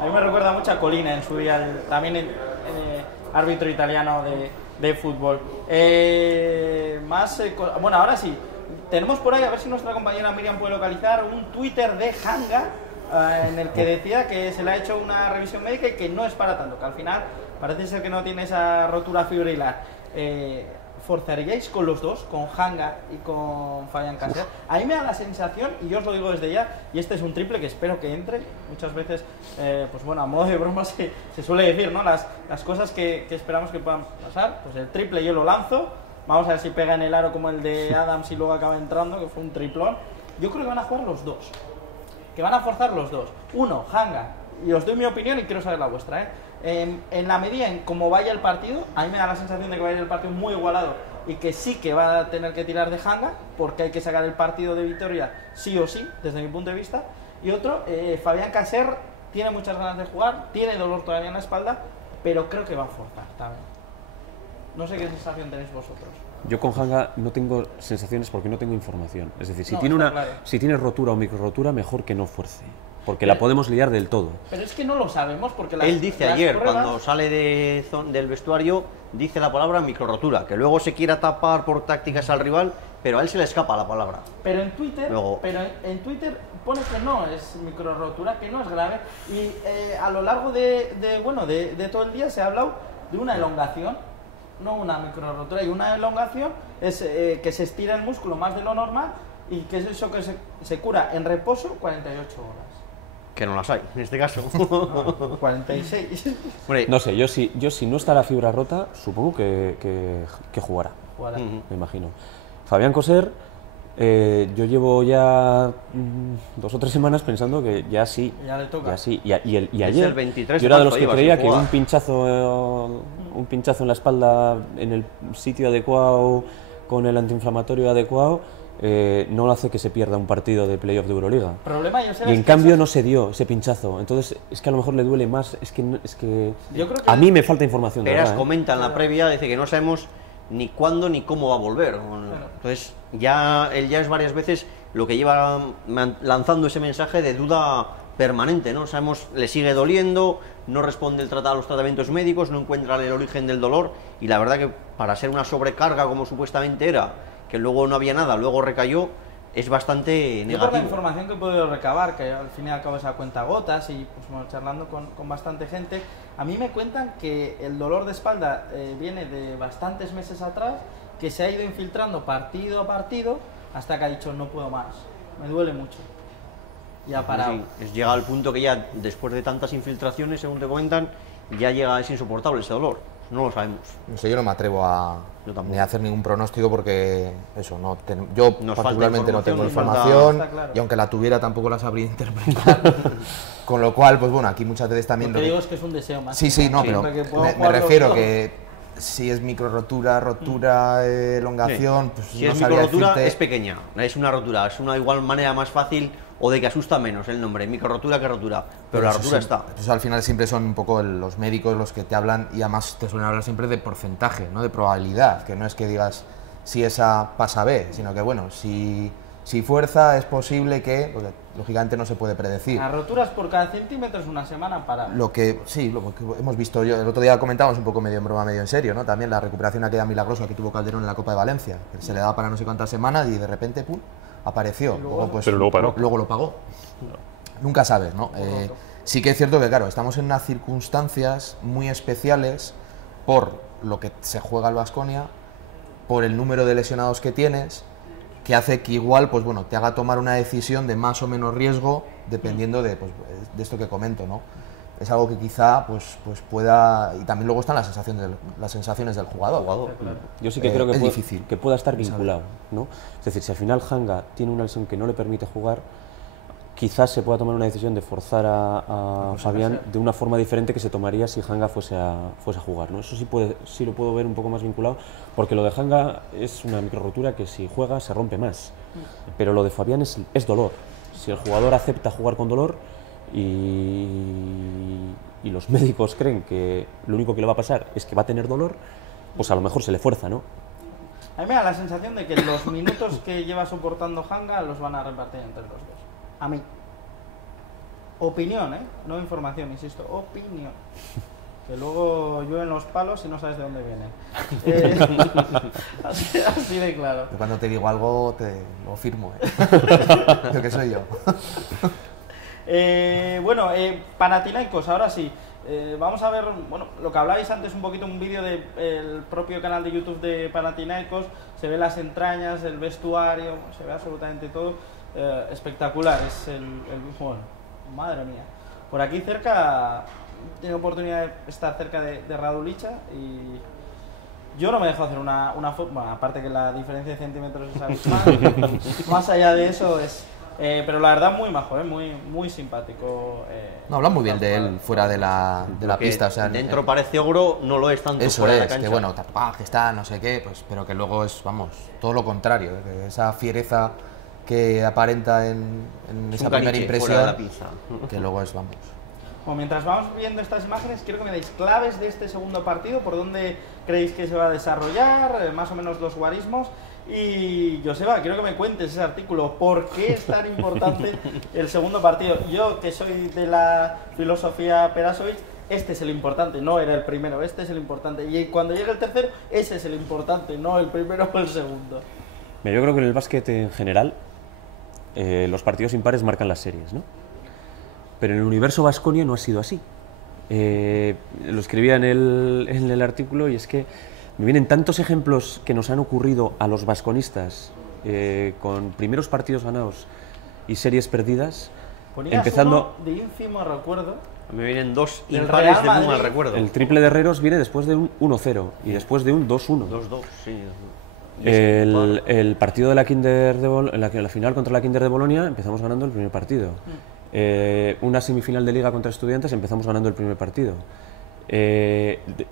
A mí me recuerda mucho a Colina en su día, también árbitro italiano de fútbol. Bueno, ahora sí, tenemos por ahí, a ver si nuestra compañera Miriam puede localizar, un Twitter de Hanga en el que decía que se le ha hecho una revisión médica y que no es para tanto, que al final parece ser que no tiene esa rotura fibrilar. ¿Forzaríais con los dos, con Hanga y con Fabián Caser? A mí me da la sensación, y yo os lo digo desde ya, y este es un triple que espero que entre. Muchas veces, pues bueno, a modo de broma se suele decir, ¿no? Las cosas que esperamos que puedan pasar. Pues el triple yo lo lanzo, vamos a ver si pega en el aro como el de Adams y luego acaba entrando, que fue un triplón. Yo creo que van a jugar los dos, que van a forzar los dos. Uno, Hanga, y os doy mi opinión y quiero saber la vuestra, ¿eh? En la medida en cómo vaya el partido, a mí me da la sensación de que va a ir el partido muy igualado y que sí que va a tener que tirar de Hanga porque hay que sacar el partido de Vitoria sí o sí, desde mi punto de vista. Y otro, Fabián Caser tiene muchas ganas de jugar, tiene dolor todavía en la espalda, pero creo que va a forzar también. No sé qué sensación tenéis vosotros. Yo con Hanga no tengo sensaciones porque no tengo información. Es decir, si No, tiene está claro. si tiene rotura o micro rotura, mejor que no fuerce, porque la podemos liar del todo. Pero es que no lo sabemos porque Él dice las ayer, pruebas- cuando sale del vestuario, dice la palabra microrotura, que luego se quiera tapar por tácticas al rival, pero a él se le escapa la palabra. Pero en Twitter, Luego- en Twitter pone que no es micro rotura, que no es grave. Y a lo largo de todo el día se ha hablado de una elongación, no una micro rotura. Y una elongación es que se estira el músculo más de lo normal y que es eso que se cura en reposo 48 horas. Que no las hay, en este caso. 46. Hombre, No sé, yo si no está la fibra rota, supongo que jugará, Jugará. me imagino. Fabián Coser, yo llevo ya 2 o 3 semanas pensando que ya sí, Ya le toca. ya sí. Y Es ayer el 23 yo era de de los marzo, que iba, creía sin que jugar. un pinchazo en la espalda, en el sitio adecuado, con el antiinflamatorio adecuado, no hace que se pierda un partido de playoff de Euroliga. Problema, yo sé Y en las cambio cosas- no se dio ese pinchazo, entonces es que a lo mejor le duele más, es que Yo creo que a mí me falta información. de Peras verdad, ¿eh? comenta en la previa, dice que no sabemos ni cuándo ni cómo va a volver. Entonces, él ya es varias veces lo que lleva lanzando ese mensaje de duda permanente, ¿no? Sabemos, le sigue doliendo, no responde a los tratamientos médicos, no encuentra el origen del dolor, y la verdad que para ser una sobrecarga como supuestamente era, que luego no había nada, luego recayó, es bastante Yo por la negativo. información que he podido recabar, que al fin y al cabo es a cuenta gotas y pues, bueno, charlando con bastante gente, a mí me cuentan que el dolor de espalda viene de bastantes meses atrás, que se ha ido infiltrando partido a partido hasta que ha dicho no puedo más, me duele mucho. Y ha parado. Sí, llega al punto que ya después de tantas infiltraciones, según te comentan, ya llega, es insoportable ese dolor. no lo sabemos. No sé, yo no me atrevo Yo tampoco. ni a hacer ningún pronóstico porque eso, yo Nos particularmente no falta tengo información, información está claro. y aunque la tuviera tampoco la sabría interpretar. Con lo cual, pues bueno, aquí muchas veces también... Lo que digo es que es un deseo más. Sí, no, pero Para que puedan me jugar los refiero dos. que si es micro rotura, elongación, pues Si no es sabría micro rotura, decirte. es pequeña, es una rotura, es una igual manera más fácil o de que asusta menos el nombre, micro rotura que rotura, pero la eso rotura sí, está. Eso al final siempre son un poco los médicos los que te hablan y además te suelen hablar siempre de porcentaje, no de probabilidad, que no es que digas si esa pasa B, sino que bueno, si fuerza es posible que, porque lógicamente no se puede predecir. Las roturas por cada centímetro es una semana para. Lo que hemos visto, el otro día comentábamos un poco medio en broma, medio en serio, ¿no? También la recuperación aquella milagrosa que tuvo Calderón en la Copa de Valencia, que se le daba para no sé cuántas semanas y de repente, ¡pum!, apareció. Pero luego paró. Luego lo pagó. Nunca sabes, ¿no? Sí que es cierto que, claro, estamos en unas circunstancias muy especiales por lo que se juega el Baskonia, por el número de lesionados que tienes, que hace que igual, pues bueno, te haga tomar una decisión de más o menos riesgo dependiendo de esto que comento, ¿no? Es algo que quizá pues pueda... Y también luego están las sensaciones del jugador. Yo sí que creo que, es difícil. que pueda estar vinculado, ¿no? Es decir, si al final Hanga tiene una lesión que no le permite jugar, quizás se pueda tomar una decisión de forzar a Fabián de una forma diferente que se tomaría si Hanga fuese a jugar, ¿no? Eso sí lo puedo ver un poco más vinculado, porque lo de Hanga es una microrotura que si juega se rompe más, pero lo de Fabián es dolor. Si el jugador acepta jugar con dolor y los médicos creen que lo único que le va a pasar es que va a tener dolor, pues a lo mejor se le fuerza, ¿no? A mí me da la sensación de que los minutos que lleva soportando Hanga los van a repartir entre los dos. A mí. Opinión, ¿eh? No información, insisto. Opinión. Que luego llueven los palos y no sabes de dónde vienen. Así de claro. Yo cuando te digo algo, te lo firmo, ¿eh? Yo que soy yo. Panathinaikos, ahora sí. Vamos a ver, bueno, lo que hablabais antes, un poquito un vídeo del propio canal de YouTube de Panathinaikos. Se ve las entrañas, el vestuario, se ve absolutamente todo. Espectacular, es bueno, madre mía. Por aquí cerca, tengo oportunidad de estar cerca de Radulicha y yo no me dejo hacer una foto, bueno, aparte que la diferencia de centímetros es abismal, más allá de eso es... pero la verdad muy majo, muy simpático. No, hablan muy bien de él fuera de la pista. O sea, dentro parece ogro, no lo es tanto eso fuera de la es, cancha. que bueno, tatuaje está, no sé qué, pues, pero que luego es, vamos, todo lo contrario, que esa fiereza que aparenta en Es esa un primera caniche fuera de la impresión, pinza. que luego es, vamos... Bueno, mientras vamos viendo estas imágenes, quiero que me deis claves de este segundo partido, por dónde creéis que se va a desarrollar, más o menos los guarismos. Y Joseba, quiero que me cuentes ese artículo, ¿por qué es tan importante el segundo partido? Yo, que soy de la filosofía Perasovic, este es el importante, no era el primero, este es el importante. Y cuando llegue el tercero, ese es el importante, no el primero o el segundo. Mira, yo creo que en el básquet en general los partidos impares marcan las series, ¿no? Pero en el universo Baskonia no ha sido así. Lo escribía en el artículo y es que me vienen tantos ejemplos que nos han ocurrido a los baskonistas con primeros partidos ganados y series perdidas, Ponías empezando... uno de ínfimo recuerdo. Me vienen dos El impares Real de muy mal Madrid. recuerdo. El triple de Herreros viene después de un 1-0 y después de un 2-1. 2-2, sí. El partido de la Kinder la final contra la Kinder de Bolonia empezamos ganando el primer partido. Una semifinal de liga contra Estudiantes empezamos ganando el primer partido.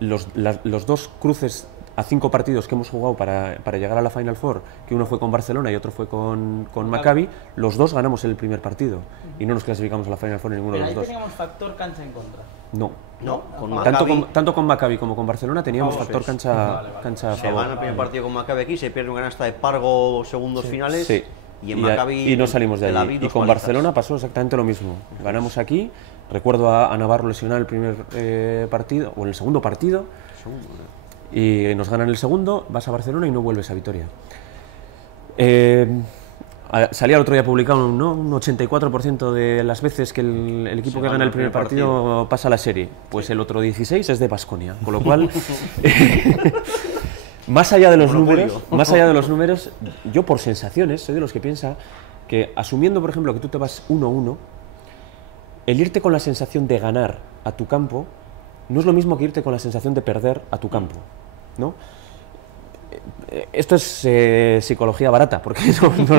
Los dos cruces a 5 partidos que hemos jugado para llegar a la Final Four, que uno fue con Barcelona y otro fue con Maccabi, los dos ganamos el primer partido y no nos clasificamos a la Final Four en ninguno Pero de ahí los dos. teníamos factor cancha en contra. No. No, con Tanto Maccabi tanto con Maccabi como con Barcelona teníamos Vamos, factor es. cancha, Vale. cancha a se favor. gana el primer partido con Maccabi aquí, se pierde una canasta de Pargo segundos finales. Sí. Y en Maccabi y no salimos de Tel allí. Aviv, Y dos con palizas. Barcelona pasó exactamente lo mismo. Ganamos aquí, recuerdo a Navarro lesionado el primer partido, o en el segundo partido, y nos ganan el segundo, vas a Barcelona y no vuelves a Vitoria. Salía el otro día publicado, ¿no?, un 84% de las veces que el equipo Se que gana el primer partido pasa a la serie. Pues el otro 16 es de Baskonia, con lo cual... Más allá de los números, yo por sensaciones soy de los que piensa que, asumiendo por ejemplo que tú te vas 1-1, el irte con la sensación de ganar a tu campo no es lo mismo que irte con la sensación de perder a tu campo, ¿no? Esto es psicología barata, porque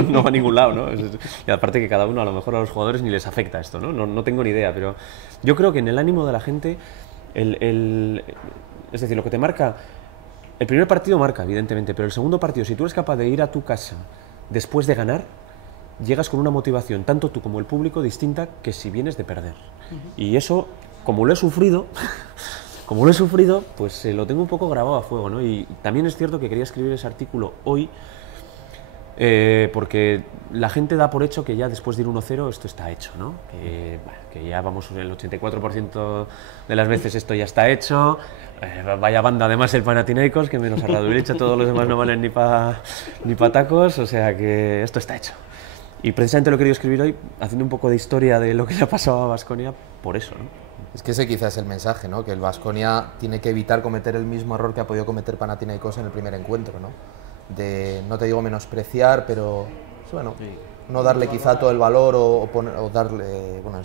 no va a ningún lado, ¿no? Y aparte que cada uno, a lo mejor a los jugadores ni les afecta esto, ¿no? No tengo ni idea, pero yo creo que en el ánimo de la gente, es decir, lo que te marca, el primer partido marca, evidentemente, pero el segundo partido, si tú eres capaz de ir a tu casa después de ganar, llegas con una motivación, tanto tú como el público, distinta que si vienes de perder. Y eso, como lo he sufrido... Como lo he sufrido, pues lo tengo un poco grabado a fuego, ¿no? Y también es cierto que quería escribir ese artículo hoy porque la gente da por hecho que ya después de ir 1-0 esto está hecho, ¿no? Que ya vamos el 84% de las veces esto ya está hecho. Vaya banda además el Panathinaikos, que menos a Radulic, todos los demás no valen ni pa tacos, o sea que esto está hecho. Y precisamente lo he querido escribir hoy haciendo un poco de historia de lo que le ha pasado a Baskonia por eso, ¿no? Es que ese quizás es el mensaje, ¿no? Que el Baskonia tiene que evitar cometer el mismo error que ha podido cometer Panathinaikos en el primer encuentro, ¿no? De, no te digo menospreciar, pero bueno, no darle quizá todo el valor o darle, bueno,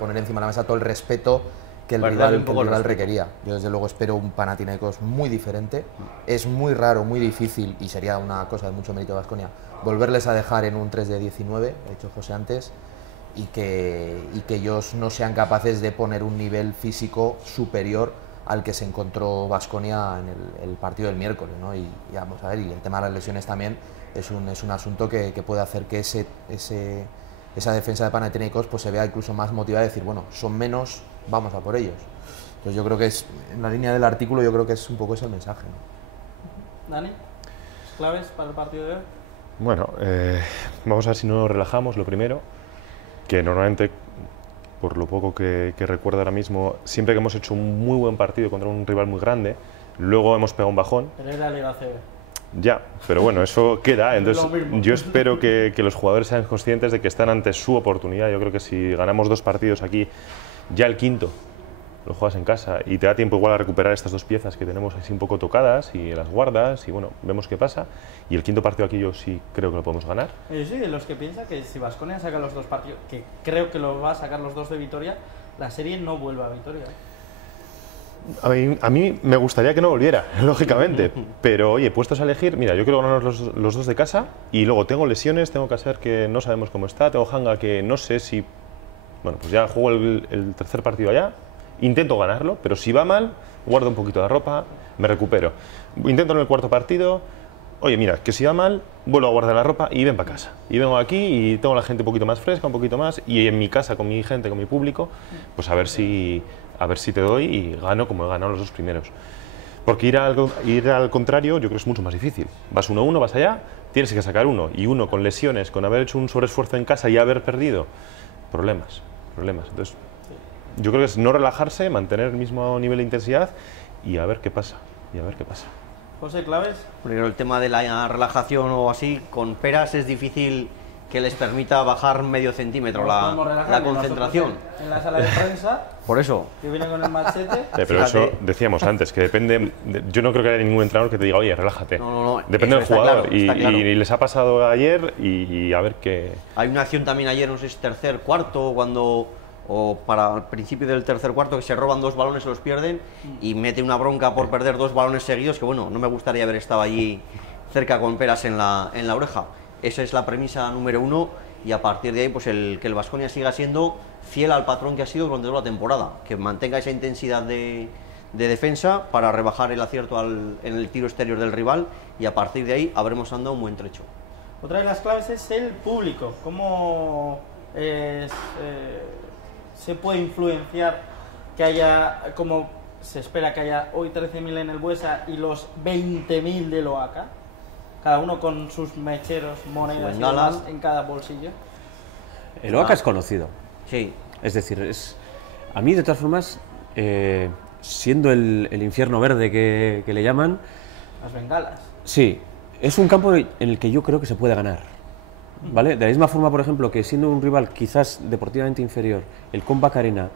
poner encima de la mesa todo el respeto que el rival requería. Yo desde luego espero un Panathinaikos muy diferente. Es muy raro, muy difícil, y sería una cosa de mucho mérito de Baskonia, volverles a dejar en un 3 de 19, ha dicho José antes, y que ellos no sean capaces de poner un nivel físico superior al que se encontró Baskonia en el partido del miércoles, ¿no? Y vamos a ver, y el tema de las lesiones también es un asunto que puede hacer que esa defensa de Panathinaikos pues se vea incluso más motivada de decir, bueno, son menos, vamos a por ellos. Entonces yo creo que es, en la línea del artículo, yo creo que es un poco ese el mensaje, ¿no? Dani, ¿claves para el partido de hoy? Bueno, vamos a ver si no nos relajamos, lo primero, que normalmente, por lo poco que recuerdo ahora mismo, siempre que hemos hecho un muy buen partido contra un rival muy grande, luego hemos pegado un bajón. Pero era Liga CB. Ya, pero bueno, eso queda, entonces yo espero que los jugadores sean conscientes de que están ante su oportunidad. Yo creo que si ganamos 2 partidos aquí, ya el quinto lo juegas en casa y te da tiempo igual a recuperar estas 2 piezas que tenemos así un poco tocadas y las guardas y bueno, vemos qué pasa. Y el quinto partido aquí yo sí creo que lo podemos ganar. Yo soy de los que piensa que si Baskonia saca los 2 partidos, que creo que lo va a sacar los 2 de Vitoria, la serie no vuelve a Vitoria. A mí me gustaría que no volviera, lógicamente, pero oye, puestos a elegir, mira, yo quiero ganar los 2 de casa y luego tengo lesiones, tengo que hacer que no sabemos cómo está, tengo Hanga que no sé si... Bueno, pues ya juego el tercer partido allá, intento ganarlo, pero si va mal, guardo un poquito de ropa, me recupero. Intento en el cuarto partido, oye, mira, que si va mal, vuelvo a guardar la ropa y ven para casa. Y vengo aquí y tengo la gente un poquito más fresca, un poquito más, y en mi casa, con mi gente, con mi público, pues a ver si te doy y gano como he ganado los 2 primeros. Porque ir al contrario yo creo que es mucho más difícil. Vas 1-1, vas allá, tienes que sacar uno, y uno con lesiones, con haber hecho un sobreesfuerzo en casa y haber perdido, problemas. Entonces, yo creo que es no relajarse, mantener el mismo nivel de intensidad y a ver qué pasa. José, ¿claves? Primero, el tema de la relajación o así, con peras es difícil que les permita bajar medio centímetro la concentración. En la sala de prensa, Por eso. que viene con el machete. Pero eso decíamos antes, que depende. Yo no creo que haya ningún entrenador que te diga, oye, relájate. No, depende del jugador. Claro, está claro. Y les ha pasado ayer y a ver qué. Hay una acción también ayer, no sé si tercer, cuarto, o para el principio del tercer cuarto, que se roban 2 balones, se los pierden y mete una bronca por perder 2 balones seguidos, que bueno, no me gustaría haber estado allí cerca con peras en la oreja. Esa es la premisa número 1 y a partir de ahí pues que el Baskonia siga siendo fiel al patrón que ha sido durante toda la temporada, que mantenga esa intensidad de defensa para rebajar el acierto en el tiro exterior del rival y a partir de ahí habremos andado un buen trecho. Otra de las claves es el público. ¿Cómo se puede influenciar que haya, como se espera que haya hoy 13.000 en el Buesa y los 20.000 del Oaca? Cada uno con sus mecheros, monedas y demás en cada bolsillo. El Oaca es conocido. Sí. Es decir, a mí de todas formas, siendo el infierno verde que le llaman... Las bengalas. Sí, es un campo en el que yo creo que se puede ganar. ¿Vale? De la misma forma, por ejemplo, que siendo un rival quizás deportivamente inferior, el Kompak Arena,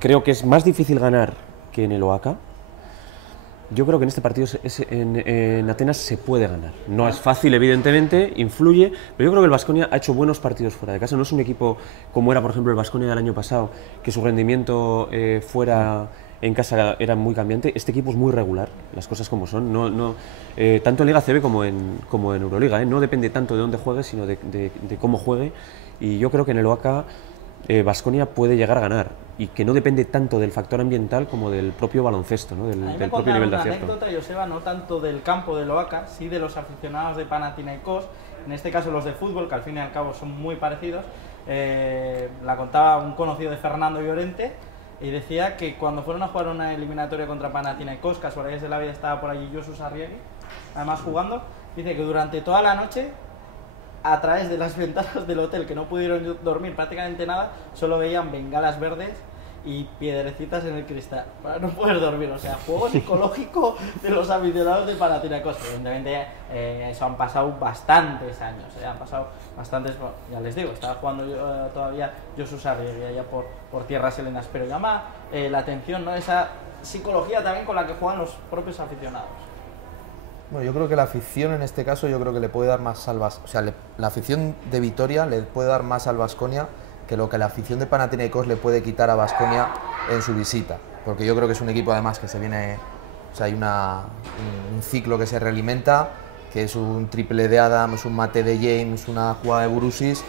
creo que es más difícil ganar que en el Oaca. Yo creo que en este partido en Atenas se puede ganar. No es fácil, evidentemente, influye, pero yo creo que el Baskonia ha hecho buenos partidos fuera de casa. No es un equipo como era, por ejemplo, el Baskonia del año pasado, que su rendimiento fuera en casa era muy cambiante. Este equipo es muy regular, las cosas como son. Tanto en Liga CB como en Euroliga, no depende tanto de dónde juegue, sino de cómo juegue. Y yo creo que en el OACA Baskonia puede llegar a ganar, y que no depende tanto del factor ambiental como del propio baloncesto, ¿no? del propio nivel de acierto. Anécdota, Joseba, no tanto del campo del OACA, sí de los aficionados de Panathinaikos, en este caso los de fútbol, que al fin y al cabo son muy parecidos. La contaba un conocido de Fernando Llorente, y decía que cuando fueron a jugar una eliminatoria contra Panathinaikos, casualidades de la vida, estaba por allí Josu Sarriegi, además jugando, dice que durante toda la noche, a través de las ventanas del hotel, que no pudieron dormir prácticamente nada, solo veían bengalas verdes y piedrecitas en el cristal para no poder dormir. O sea, juego psicológico de los aficionados de Panathinaikos. Evidentemente eso han pasado bastantes años, han pasado bastantes, bueno, ya les digo, estaba jugando todavía Josu Sarriegi allá por tierras helenas, pero llama la atención, ¿no?, esa psicología también con la que juegan los propios aficionados. Bueno, yo creo que la afición en este caso, yo creo que le puede dar más al Baskonia, o sea, la afición de Vitoria le puede dar más al Baskonia que lo que la afición de Panathinaikos le puede quitar a Baskonia en su visita, porque yo creo que es un equipo además que se viene, o sea, hay un ciclo que se realimenta, que es un triple de Adams, un mate de James, una jugada de Burusis,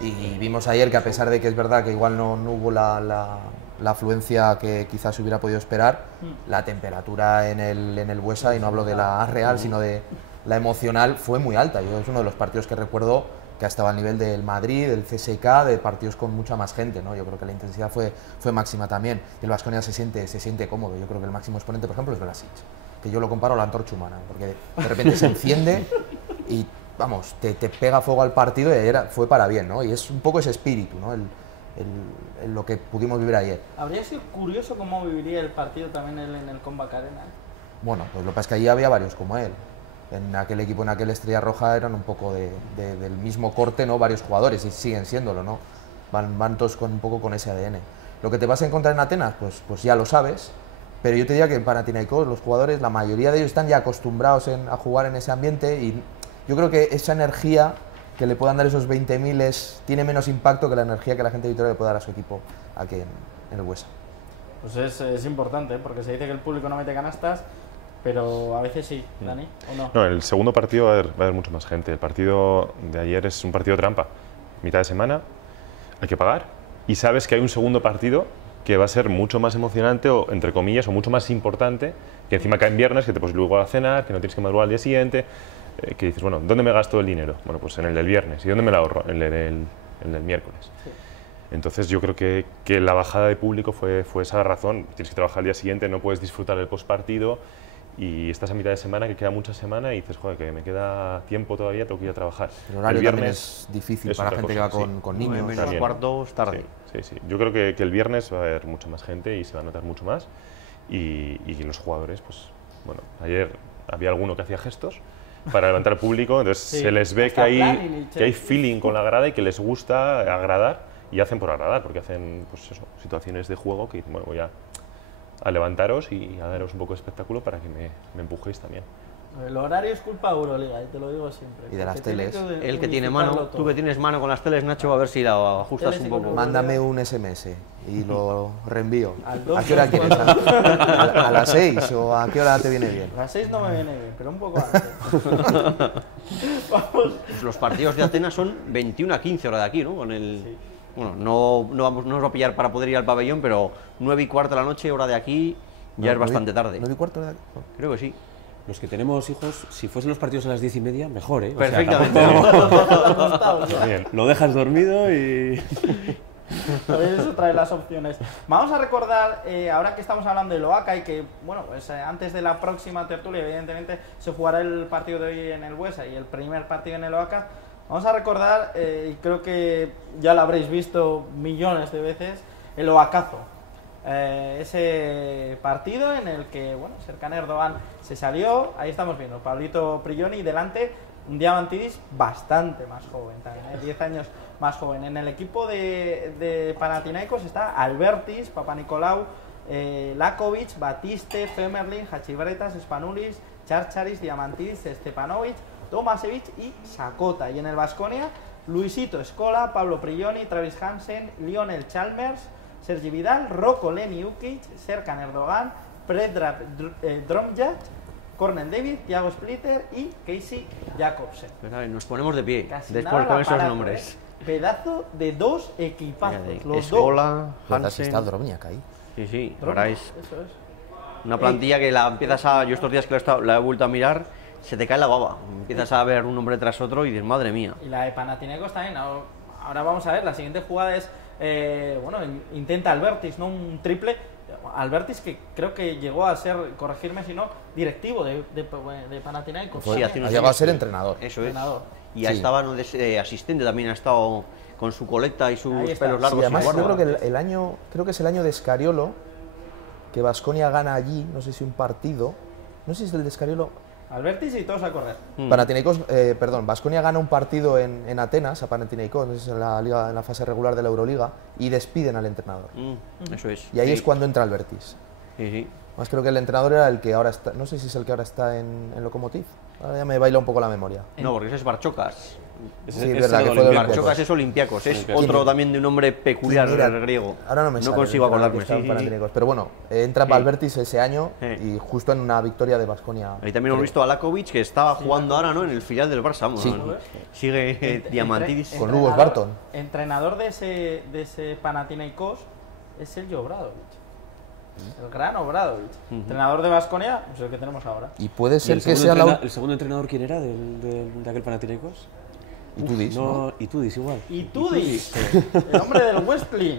y vimos ayer que, a pesar de que es verdad que igual no hubo la afluencia que quizás se hubiera podido esperar, la temperatura en el Buesa, y no hablo de la real, sino de la emocional, fue muy alta. Yo es uno de los partidos que recuerdo que estaba al nivel del Madrid, del CSKA, de partidos con mucha más gente, ¿no? Yo creo que la intensidad fue máxima también. Y el Baskonia se siente cómodo. Yo creo que el máximo exponente, por ejemplo, es Vlasic, que yo lo comparo a la antorcha humana, porque de repente se enciende y, vamos, te pega fuego al partido, y ayer fue para bien, ¿no? Y es un poco ese espíritu, ¿no?, lo que pudimos vivir ayer. Habría sido curioso cómo viviría el partido también él en el Kombat Arena. Bueno, pues lo que pasa es que allí había varios como él. En aquel equipo, en aquel Estrella Roja, eran un poco del mismo corte, ¿no?, varios jugadores, y siguen siéndolo, ¿no? Van todos un poco con ese ADN. Lo que te vas a encontrar en Atenas, pues ya lo sabes, pero yo te diría que en Panathinaikos los jugadores, la mayoría de ellos están ya acostumbrados a jugar en ese ambiente, y yo creo que esa energía que le puedan dar esos 20.000 tiene menos impacto que la energía que la gente de Vitoria le puede dar a su equipo aquí en el Buesa. Pues es importante, porque se dice que el público no mete canastas, pero a veces sí, Dani, ¿o no? No, en el segundo partido va a haber mucha más gente. El partido de ayer es un partido trampa. Mitad de semana, hay que pagar, y sabes que hay un segundo partido que va a ser mucho más emocionante, o entre comillas, o mucho más importante, que encima cae en viernes, que te puedes luego a cenar, que no tienes que madrugar al día siguiente, que dices, bueno, ¿dónde me gasto el dinero? Bueno, pues en el del viernes. ¿Y dónde me lo ahorro? En el del miércoles. Sí. Entonces yo creo que la bajada de público fue esa razón. Tienes que trabajar al día siguiente, no puedes disfrutar del postpartido, y estás a mitad de semana, que queda mucha semana, y dices, joder, que me queda tiempo todavía, tengo que ir a trabajar. El horario también es difícil para la gente que va con niños. Menos cuartos, tarde. Sí. Yo creo que el viernes va a haber mucha más gente y se va a notar mucho más. Y los jugadores, pues, bueno, ayer había alguno que hacía gestos para levantar al público, entonces se les ve que hay feeling con la grada y que les gusta agradar, y hacen por agradar, porque hacen, pues eso, situaciones de juego que dicen, bueno, voy a levantaros y a daros un poco de espectáculo para que me empujéis también. El horario es culpa de Euroliga, te lo digo siempre. Y de las teles. El que tiene mano, tú que tienes mano con las teles, Nacho, a ver si la ajustas un poco. Mándame un SMS y lo reenvío. ¿A qué hora quieres? ¿A las 6 o a qué hora te viene bien? A las 6 no me viene bien, pero un poco antes. Vamos. Los partidos de Atenas son 21 a 15 hora de aquí, ¿no? Con el... Sí. Bueno, no nos va a pillar para poder ir al pabellón, pero 9 y cuarto de la noche, hora de aquí, ya es bastante tarde. 9 y cuarto de aquí. Creo que sí. Los que tenemos hijos, si fuesen los partidos a las 10:30, mejor, ¿eh? Perfectamente. O sea, lo dejas dormido y... Eso trae las opciones. Vamos a recordar, ahora que estamos hablando del OACA, y que, bueno, pues antes de la próxima tertulia, evidentemente, se jugará el partido de hoy en el Buesa y el primer partido en el OACA. Vamos a recordar, y creo que ya lo habréis visto millones de veces, el OACazo. Ese partido en el que, bueno, Serkan Erdogan se salió, ahí estamos viendo, Pablito Prigioni, y delante un Diamantidis bastante más joven también, 10 años más joven. En el equipo de Panathinaikos está Albertis, Papanikolaou, Lakovic, Batiste, Femerling, Hachibretas, Spanoulis, Charcharis, Diamantidis, Stepanovic, Tomasevich y Sakota. Y en el Baskonia, Luisito Scola, Pablo Prigioni, Travis Hansen, Lionel Chalmers, Sergi Vidal, Roko Leniukic, Serkan Erdogan, Predrag Dromjak, Cornen David, Thiago Splitter y Casey Jacobsen. Nos ponemos de pie Casi después nada con la esos parada, nombres. Pedazo de dos equipazos, los dos. Escola, Hansen. Está Hansen. Drobniak ahí. Sí, sí, Dromjak, ahora es eso es. una plantilla que la empiezas a... Yo estos días que la he vuelto a mirar, se te cae la baba. Empiezas a ver un nombre tras otro y dices, madre mía. Y la de Panathinaikos también. Ahora vamos a ver, la siguiente jugada es, bueno, intenta Albertis, ¿no? Un triple. Albertis que creo que llegó a ser, corregirme si no, directivo de Panathinaikos. Sí, hace Ha unos llegado a años, ser sí. entrenador. Eso es. Entrenador. Y ya Sí. estaba ¿no? asistente, también ha estado con su colecta y sus Ahí está. pelos Sí, largos. Sí, además y yo barba. creo que el año, creo que es el año de Scariolo, que Baskonia gana allí, no sé si un partido, no sé si es el de Scariolo. Albertis y todos a correr. Panathinaikos, perdón, Baskonia gana un partido en Atenas a Panathinaikos, no sé si es en la liga, en la fase regular de la Euroliga, y despiden al entrenador. Eso es. Y ahí Sí. es cuando entra Albertis. Sí, sí. Más creo que el entrenador era el que ahora está, no sé si es el que ahora está en Lokomotiv. Ahora ya me baila un poco la memoria. No, porque ese es Barchocas. Sí, es verdad, que fue de Olympiacos. Barchocas es Olympiacos, es Olympiacos. otro también de un nombre peculiar Mira, griego. Ahora no me sale consigo el entrenador acordarme. que estaba en Sí, sí, sí. Panathinaikos. Pero bueno, entra Sí. Albertis ese año Sí. y justo en una victoria de Baskonia. Ahí también hemos visto a Lakovic, que estaba jugando ahora ¿no? en el filial del Barça. Sí. ¿no? Sigue Diamantidis. Con Lugos Barton. Entrenador de ese Panathinaikos es Sergio Obradovic. El gran Obradovic. Entrenador de Baskonia, pues el que tenemos ahora. Y puede ¿Y ser el que segundo sea la... ¿El segundo entrenador quién era de aquel Panathinaikos? Y tú dices, ¿no? No, Itudis igual. Y Tudis, el hombre del Westling.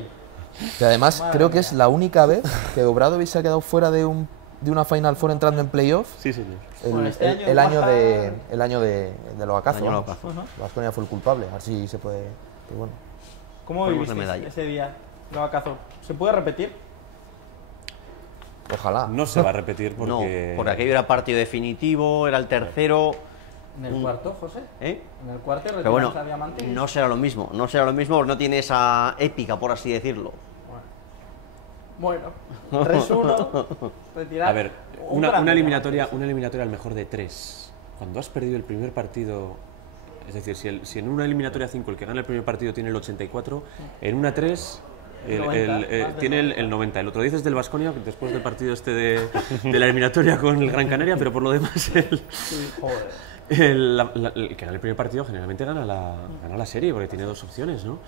Que además Madre creo que mía. es la única vez que Obradovic se ha quedado fuera de una Final Four entrando en playoff. Sí, señor. Bueno, este año El año baja- de Loacazo. El año vamos. Loacazo. Baskonia fue el culpable, así se puede... que bueno. ¿Cómo Ponemos de viviste medalla. ese día, Loacazo? ¿Se puede repetir? Ojalá. No se va a repetir porque... No, porque aquello era partido definitivo, era el tercero. En el cuarto, José. ¿Eh? En el cuarto Pero bueno, retiramos a Diamantidis. no será lo mismo. No será lo mismo porque no tiene esa épica, por así decirlo. Bueno, 3-1. Retirar. A ver, Un una grande, eliminatoria Diamantidis. al mejor de 3. Cuando has perdido el primer partido, es decir, si en una eliminatoria 5 el que gana el primer partido tiene el 84, en una 3 tiene el 90. El otro dices del Baskonia, después del partido este de la eliminatoria con el Gran Canaria, pero por lo demás Sí, joder. el que gana el primer partido generalmente gana la serie, porque tiene dos opciones, ¿no?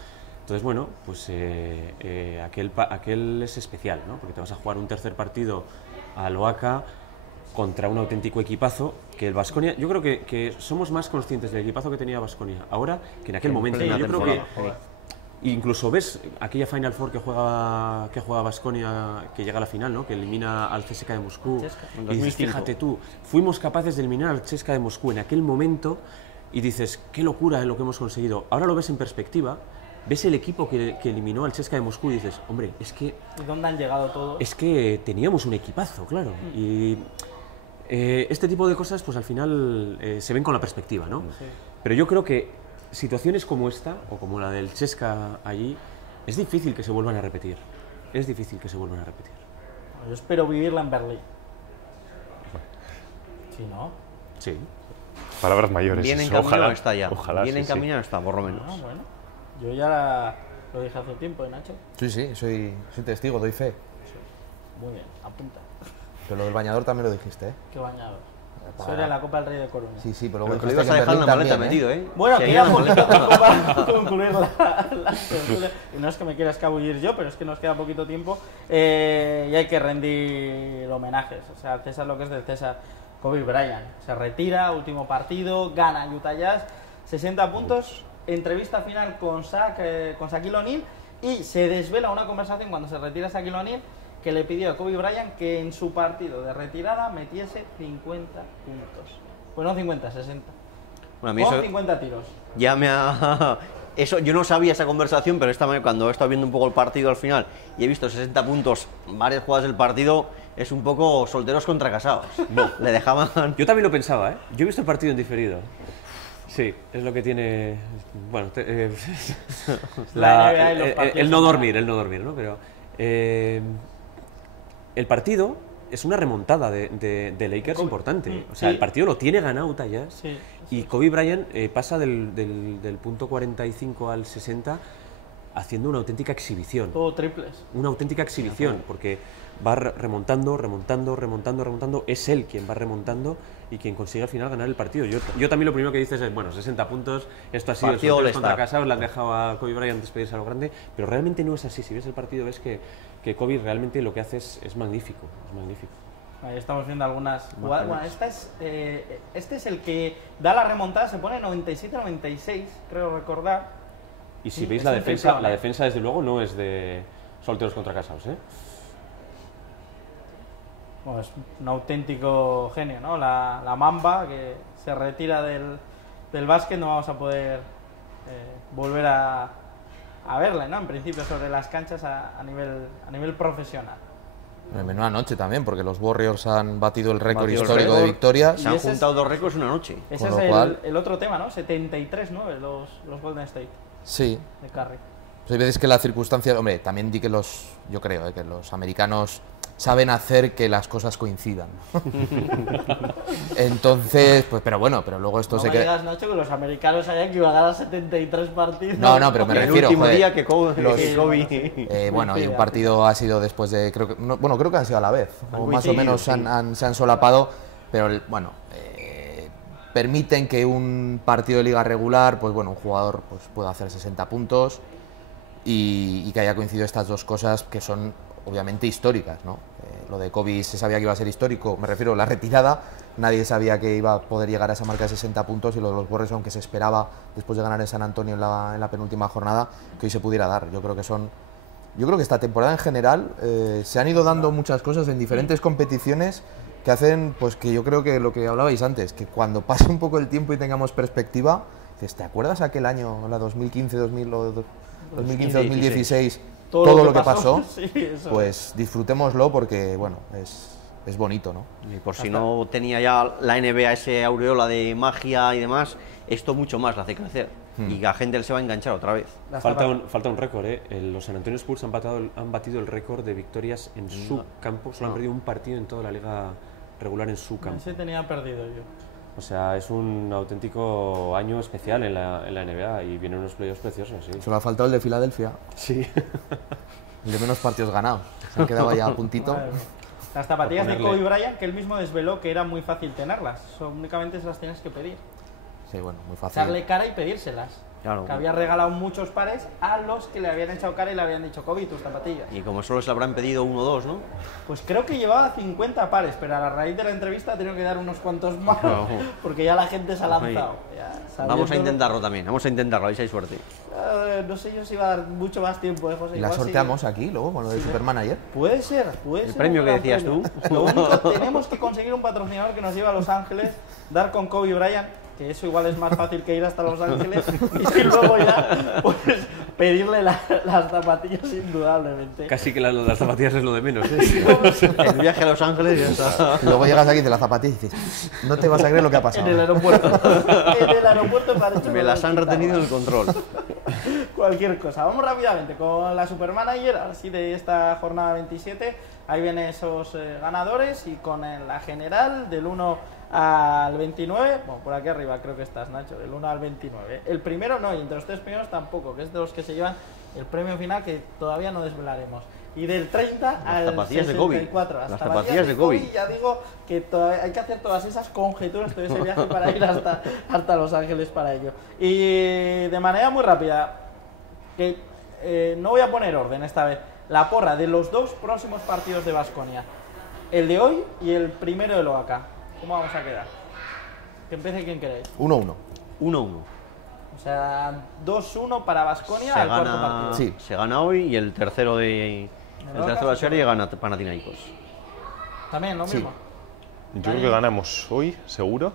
Entonces, bueno, pues aquel es especial, ¿no? Porque te vas a jugar un tercer partido a Loaca contra un auténtico equipazo que el Baskonia. Yo creo que somos más conscientes del equipazo que tenía Baskonia ahora que en aquel momento. plena Yo creo que temporada. incluso ves aquella Final Four que juega Baskonia, que llega a la final, ¿no? Que elimina al CSKA de Moscú. CSKA. En Y dices, 2005. fíjate tú, fuimos capaces de eliminar al CSKA de Moscú en aquel momento y dices, qué locura es lo que hemos conseguido. Ahora lo ves en perspectiva, ves el equipo que eliminó al CSKA de Moscú y dices, hombre, es que ¿Y dónde han llegado todos? teníamos un equipazo, claro. Y este tipo de cosas, pues al final se ven con la perspectiva, ¿no? Sí. Pero yo creo que situaciones como esta, o como la del CSKA allí, es difícil que se vuelvan a repetir. Es difícil que se vuelvan a repetir. Yo espero vivirla en Berlín. Sí, ¿no? Sí. Palabras mayores. Bien eso, encaminado ojalá, está ya. Ojalá, Bien sí, sí. encaminado está, por lo menos. Ah, bueno. Yo lo dije hace tiempo, Nacho? Sí, sí, soy testigo, doy fe. Muy bien, apunta. Pero lo del bañador también lo dijiste, ¿eh? Qué bañado. Para- Eso era la Copa del Rey de Coruña. Sí, sí, pero Pero luego que lo dijiste ibas a que en dejar en la Berlín maleta también, metido, ¿eh? Bueno, Si quería hay una maleta. para concluir la tertulia. Y no es que me quiera escabullir yo, pero es que nos queda poquito tiempo y hay que rendir homenajes. O sea, César lo que es del César. Kobe Bryant se retira, último partido, gana Utah Jazz, 60 puntos, entrevista final con Shaquille O'Neal y se desvela una conversación cuando se retira Shaquille O'Neal que le pidió a Kobe Bryant que en su partido de retirada metiese 50 puntos. Pues no 50, 60. Bueno, a mí Con eso 50 tiros. ya me ha... Eso, yo no sabía esa conversación, pero esta manera, cuando he estado viendo un poco el partido al final y he visto 60 puntos, varias jugadas del partido, es un poco solteros contra casados. No, le dejaban... Yo también lo pensaba, ¿eh? Yo he visto el partido en diferido. Sí, es lo que tiene... Bueno, La NBA y los partidos el no en dormir, ¿no? Pero el partido es una remontada de Lakers importante. O sea, Sí. el partido lo tiene ganado Utah Jazz. Sí, Y Kobe Bryant pasa del punto 45 al 60 haciendo una auténtica exhibición. Todo triples. Una auténtica exhibición, porque va remontando, es él quien va remontando y quien consigue al final ganar el partido. Yo también lo primero que dices es, bueno, 60 puntos, esto ha sido el sorteo contra Casaus, le han dejado a Kobe Bryant despedirse a lo grande, pero realmente no es así. Si ves el partido ves que Kobe realmente lo que hace es magnífico, es magnífico. Ahí estamos viendo algunas jugadas. Bueno, este es el que da la remontada, se pone 97-96, creo recordar. Y si veis la defensa desde luego no es de solteros contra Casaus, ¿eh? Bueno, es un auténtico genio, ¿no? La Mamba, que se retira del básquet, no vamos a poder volver a verle, ¿no? En principio sobre las canchas a nivel profesional. Menuda noche también, porque los Warriors han batido el récord histórico de victorias. Se han juntado 2 récords en una noche. Ese es el otro tema, ¿no? 73-9 los Golden State. Sí. De Curry. Pues hay veces que las circunstancias... Hombre, también di que yo creo que los americanos saben hacer que las cosas coincidan. Entonces, pues, pero luego esto se queda... No me digas, Nacho, que los americanos hayan que iban a ganar 73 partidos. No, pero me refiero... El último día que Kobe... bueno, y un partido ha sido después de... Creo que han sido a la vez. O más o menos se han solapado, pero bueno... permiten que un partido de liga regular, pues bueno, un jugador pues, pueda hacer 60 puntos y que haya coincidido estas dos cosas que son obviamente históricas, ¿no? Lo de Kobe se sabía que iba a ser histórico, me refiero a la retirada, nadie sabía que iba a poder llegar a esa marca de 60 puntos y lo de los Warriors, aunque se esperaba después de ganar en San Antonio en la penúltima jornada, que hoy se pudiera dar. Yo creo que esta temporada en general se han ido dando muchas cosas en diferentes competiciones que hacen, pues que yo creo que lo que hablabais antes, que cuando pase un poco el tiempo y tengamos perspectiva, dices, ¿te acuerdas aquel año, la 2015-2016, todo lo que pasó? Sí, pues disfrutémoslo porque, bueno, es bonito, ¿no? Y por si no tenía ya la NBA ese aureola de magia y demás, esto mucho más la hace crecer. Y la gente se va a enganchar otra vez. Falta un récord, ¿eh? Los San Antonio Spurs han batido el récord de victorias en su campo. Solo han perdido un partido en toda la liga regular en su campo. Ese tenía perdido yo. O sea, es un auténtico año especial en la NBA y vienen unos playoffs preciosos, sí. Solo ha faltado el de Filadelfia. Sí. El de menos partidos ganados. Se han quedado ya a puntito. Vale. Las zapatillas de Kobe Bryant, que él mismo desveló que era muy fácil tenerlas. Únicamente se las tienes que pedir. Sí, bueno, muy fácil. Echarle cara y pedírselas. Claro. Que había regalado muchos pares a los que le habían echado cara y le habían dicho, Kobe, tus zapatillas. Y como solo se le habrán pedido 1 o 2, ¿no? Pues creo que llevaba 50 pares, pero a raíz de la entrevista ha tenido que dar unos cuantos más, porque ya la gente se ha lanzado. Vamos a intentarlo también, a ver si hay suerte. No sé yo si va a dar mucho más tiempo, José. ¿Y la sorteamos aquí luego con lo de Superman ayer? Puede ser. El premio que decías tú. Lo único, tenemos que conseguir un patrocinador que nos lleve a Los Ángeles, dar con Kobe Bryant, que eso igual es más fácil que ir hasta Los Ángeles y luego ya pues pedirle las zapatillas indudablemente. Casi que las zapatillas es lo de menos, ¿eh? El viaje a Los Ángeles ya está. Luego llegas aquí de las zapatillas y dices, no te vas a creer lo que ha pasado. En el aeropuerto. En el aeropuerto parece. Me las han retenido en el control. Cualquier cosa. Vamos rápidamente con la Supermanager, así de esta jornada 27. Ahí vienen esos ganadores y con la general del 1 al 29, bueno, por aquí arriba creo que estás, Nacho, del 1 al 29. El primero no, y entre los 3 primeros tampoco, que es de los que se llevan el premio final que todavía no desvelaremos. Y del 30 al 64. Las zapatillas de Kobe. Ya digo que todavía hay que hacer todas esas conjeturas, todo ese viaje para ir hasta Los Ángeles para ello. Y de manera muy rápida, que no voy a poner orden esta vez, la porra de los 2 próximos partidos de Baskonia, el de hoy y el primero del OAK. ¿Cómo vamos a quedar? Que empiece quien queréis. 1-1. 1-1. O sea, 2-1 para Baskonia al cuarto partido. Sí. Se gana hoy y el tercero de la serie gana Panathinaikos. También, lo mismo. Yo creo que ganamos hoy, seguro.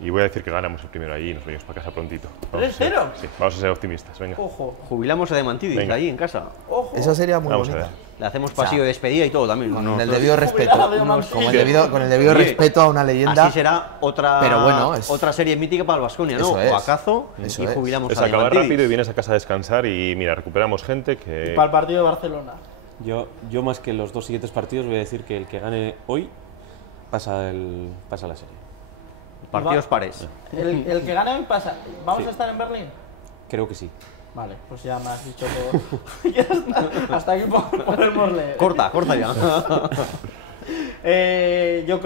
Y voy a decir que ganamos el primero allí y nos venimos para casa prontito. 3-0. Sí, vamos a ser optimistas, venga. Ojo, Jubilamos a Demantidis Venga. ahí en casa. ojo. Esa sería muy Vamos a bonita. ver. Le hacemos pasillo de despedida y todo también. Con el debido respeto. Jubilado Con el debido Oye, respeto a una leyenda. Así será otra, Pero bueno, otra serie mítica para el Baskonia, ¿no? Eso es. O acaso Eso y es. jubilamos Es a acabar Demantidis. rápido y vienes a casa a descansar y mira, recuperamos gente que... Y para el partido de Barcelona. Yo más que los 2 siguientes partidos voy a decir que el que gane hoy pasa la serie. Partidos pares. El que gane hoy pasa. ¿Vamos Sí. a estar en Berlín? Creo que sí. Vale, pues ya me has dicho todo. Ya está. Hasta aquí podemos leer. Corta ya. Yo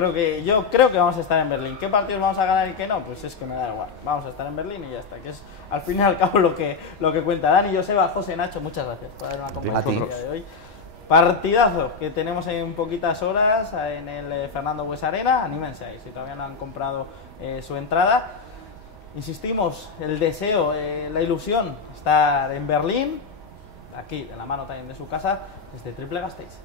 creo que vamos a estar en Berlín. ¿Qué partidos vamos a ganar y qué no? Pues es que me da igual. Vamos a estar en Berlín y ya está. Que es al fin y al cabo lo que cuenta. Dani, Joseba, José, Nacho, muchas gracias por haberme acompañado el día de hoy. Partidazo que tenemos en poquitas horas en el Fernando Buesa Arena. Anímense ahí si todavía no han comprado su entrada. Insistimos, el deseo, la ilusión, estar en Berlín, aquí de la mano también de su casa, desde Triple Gasteiz.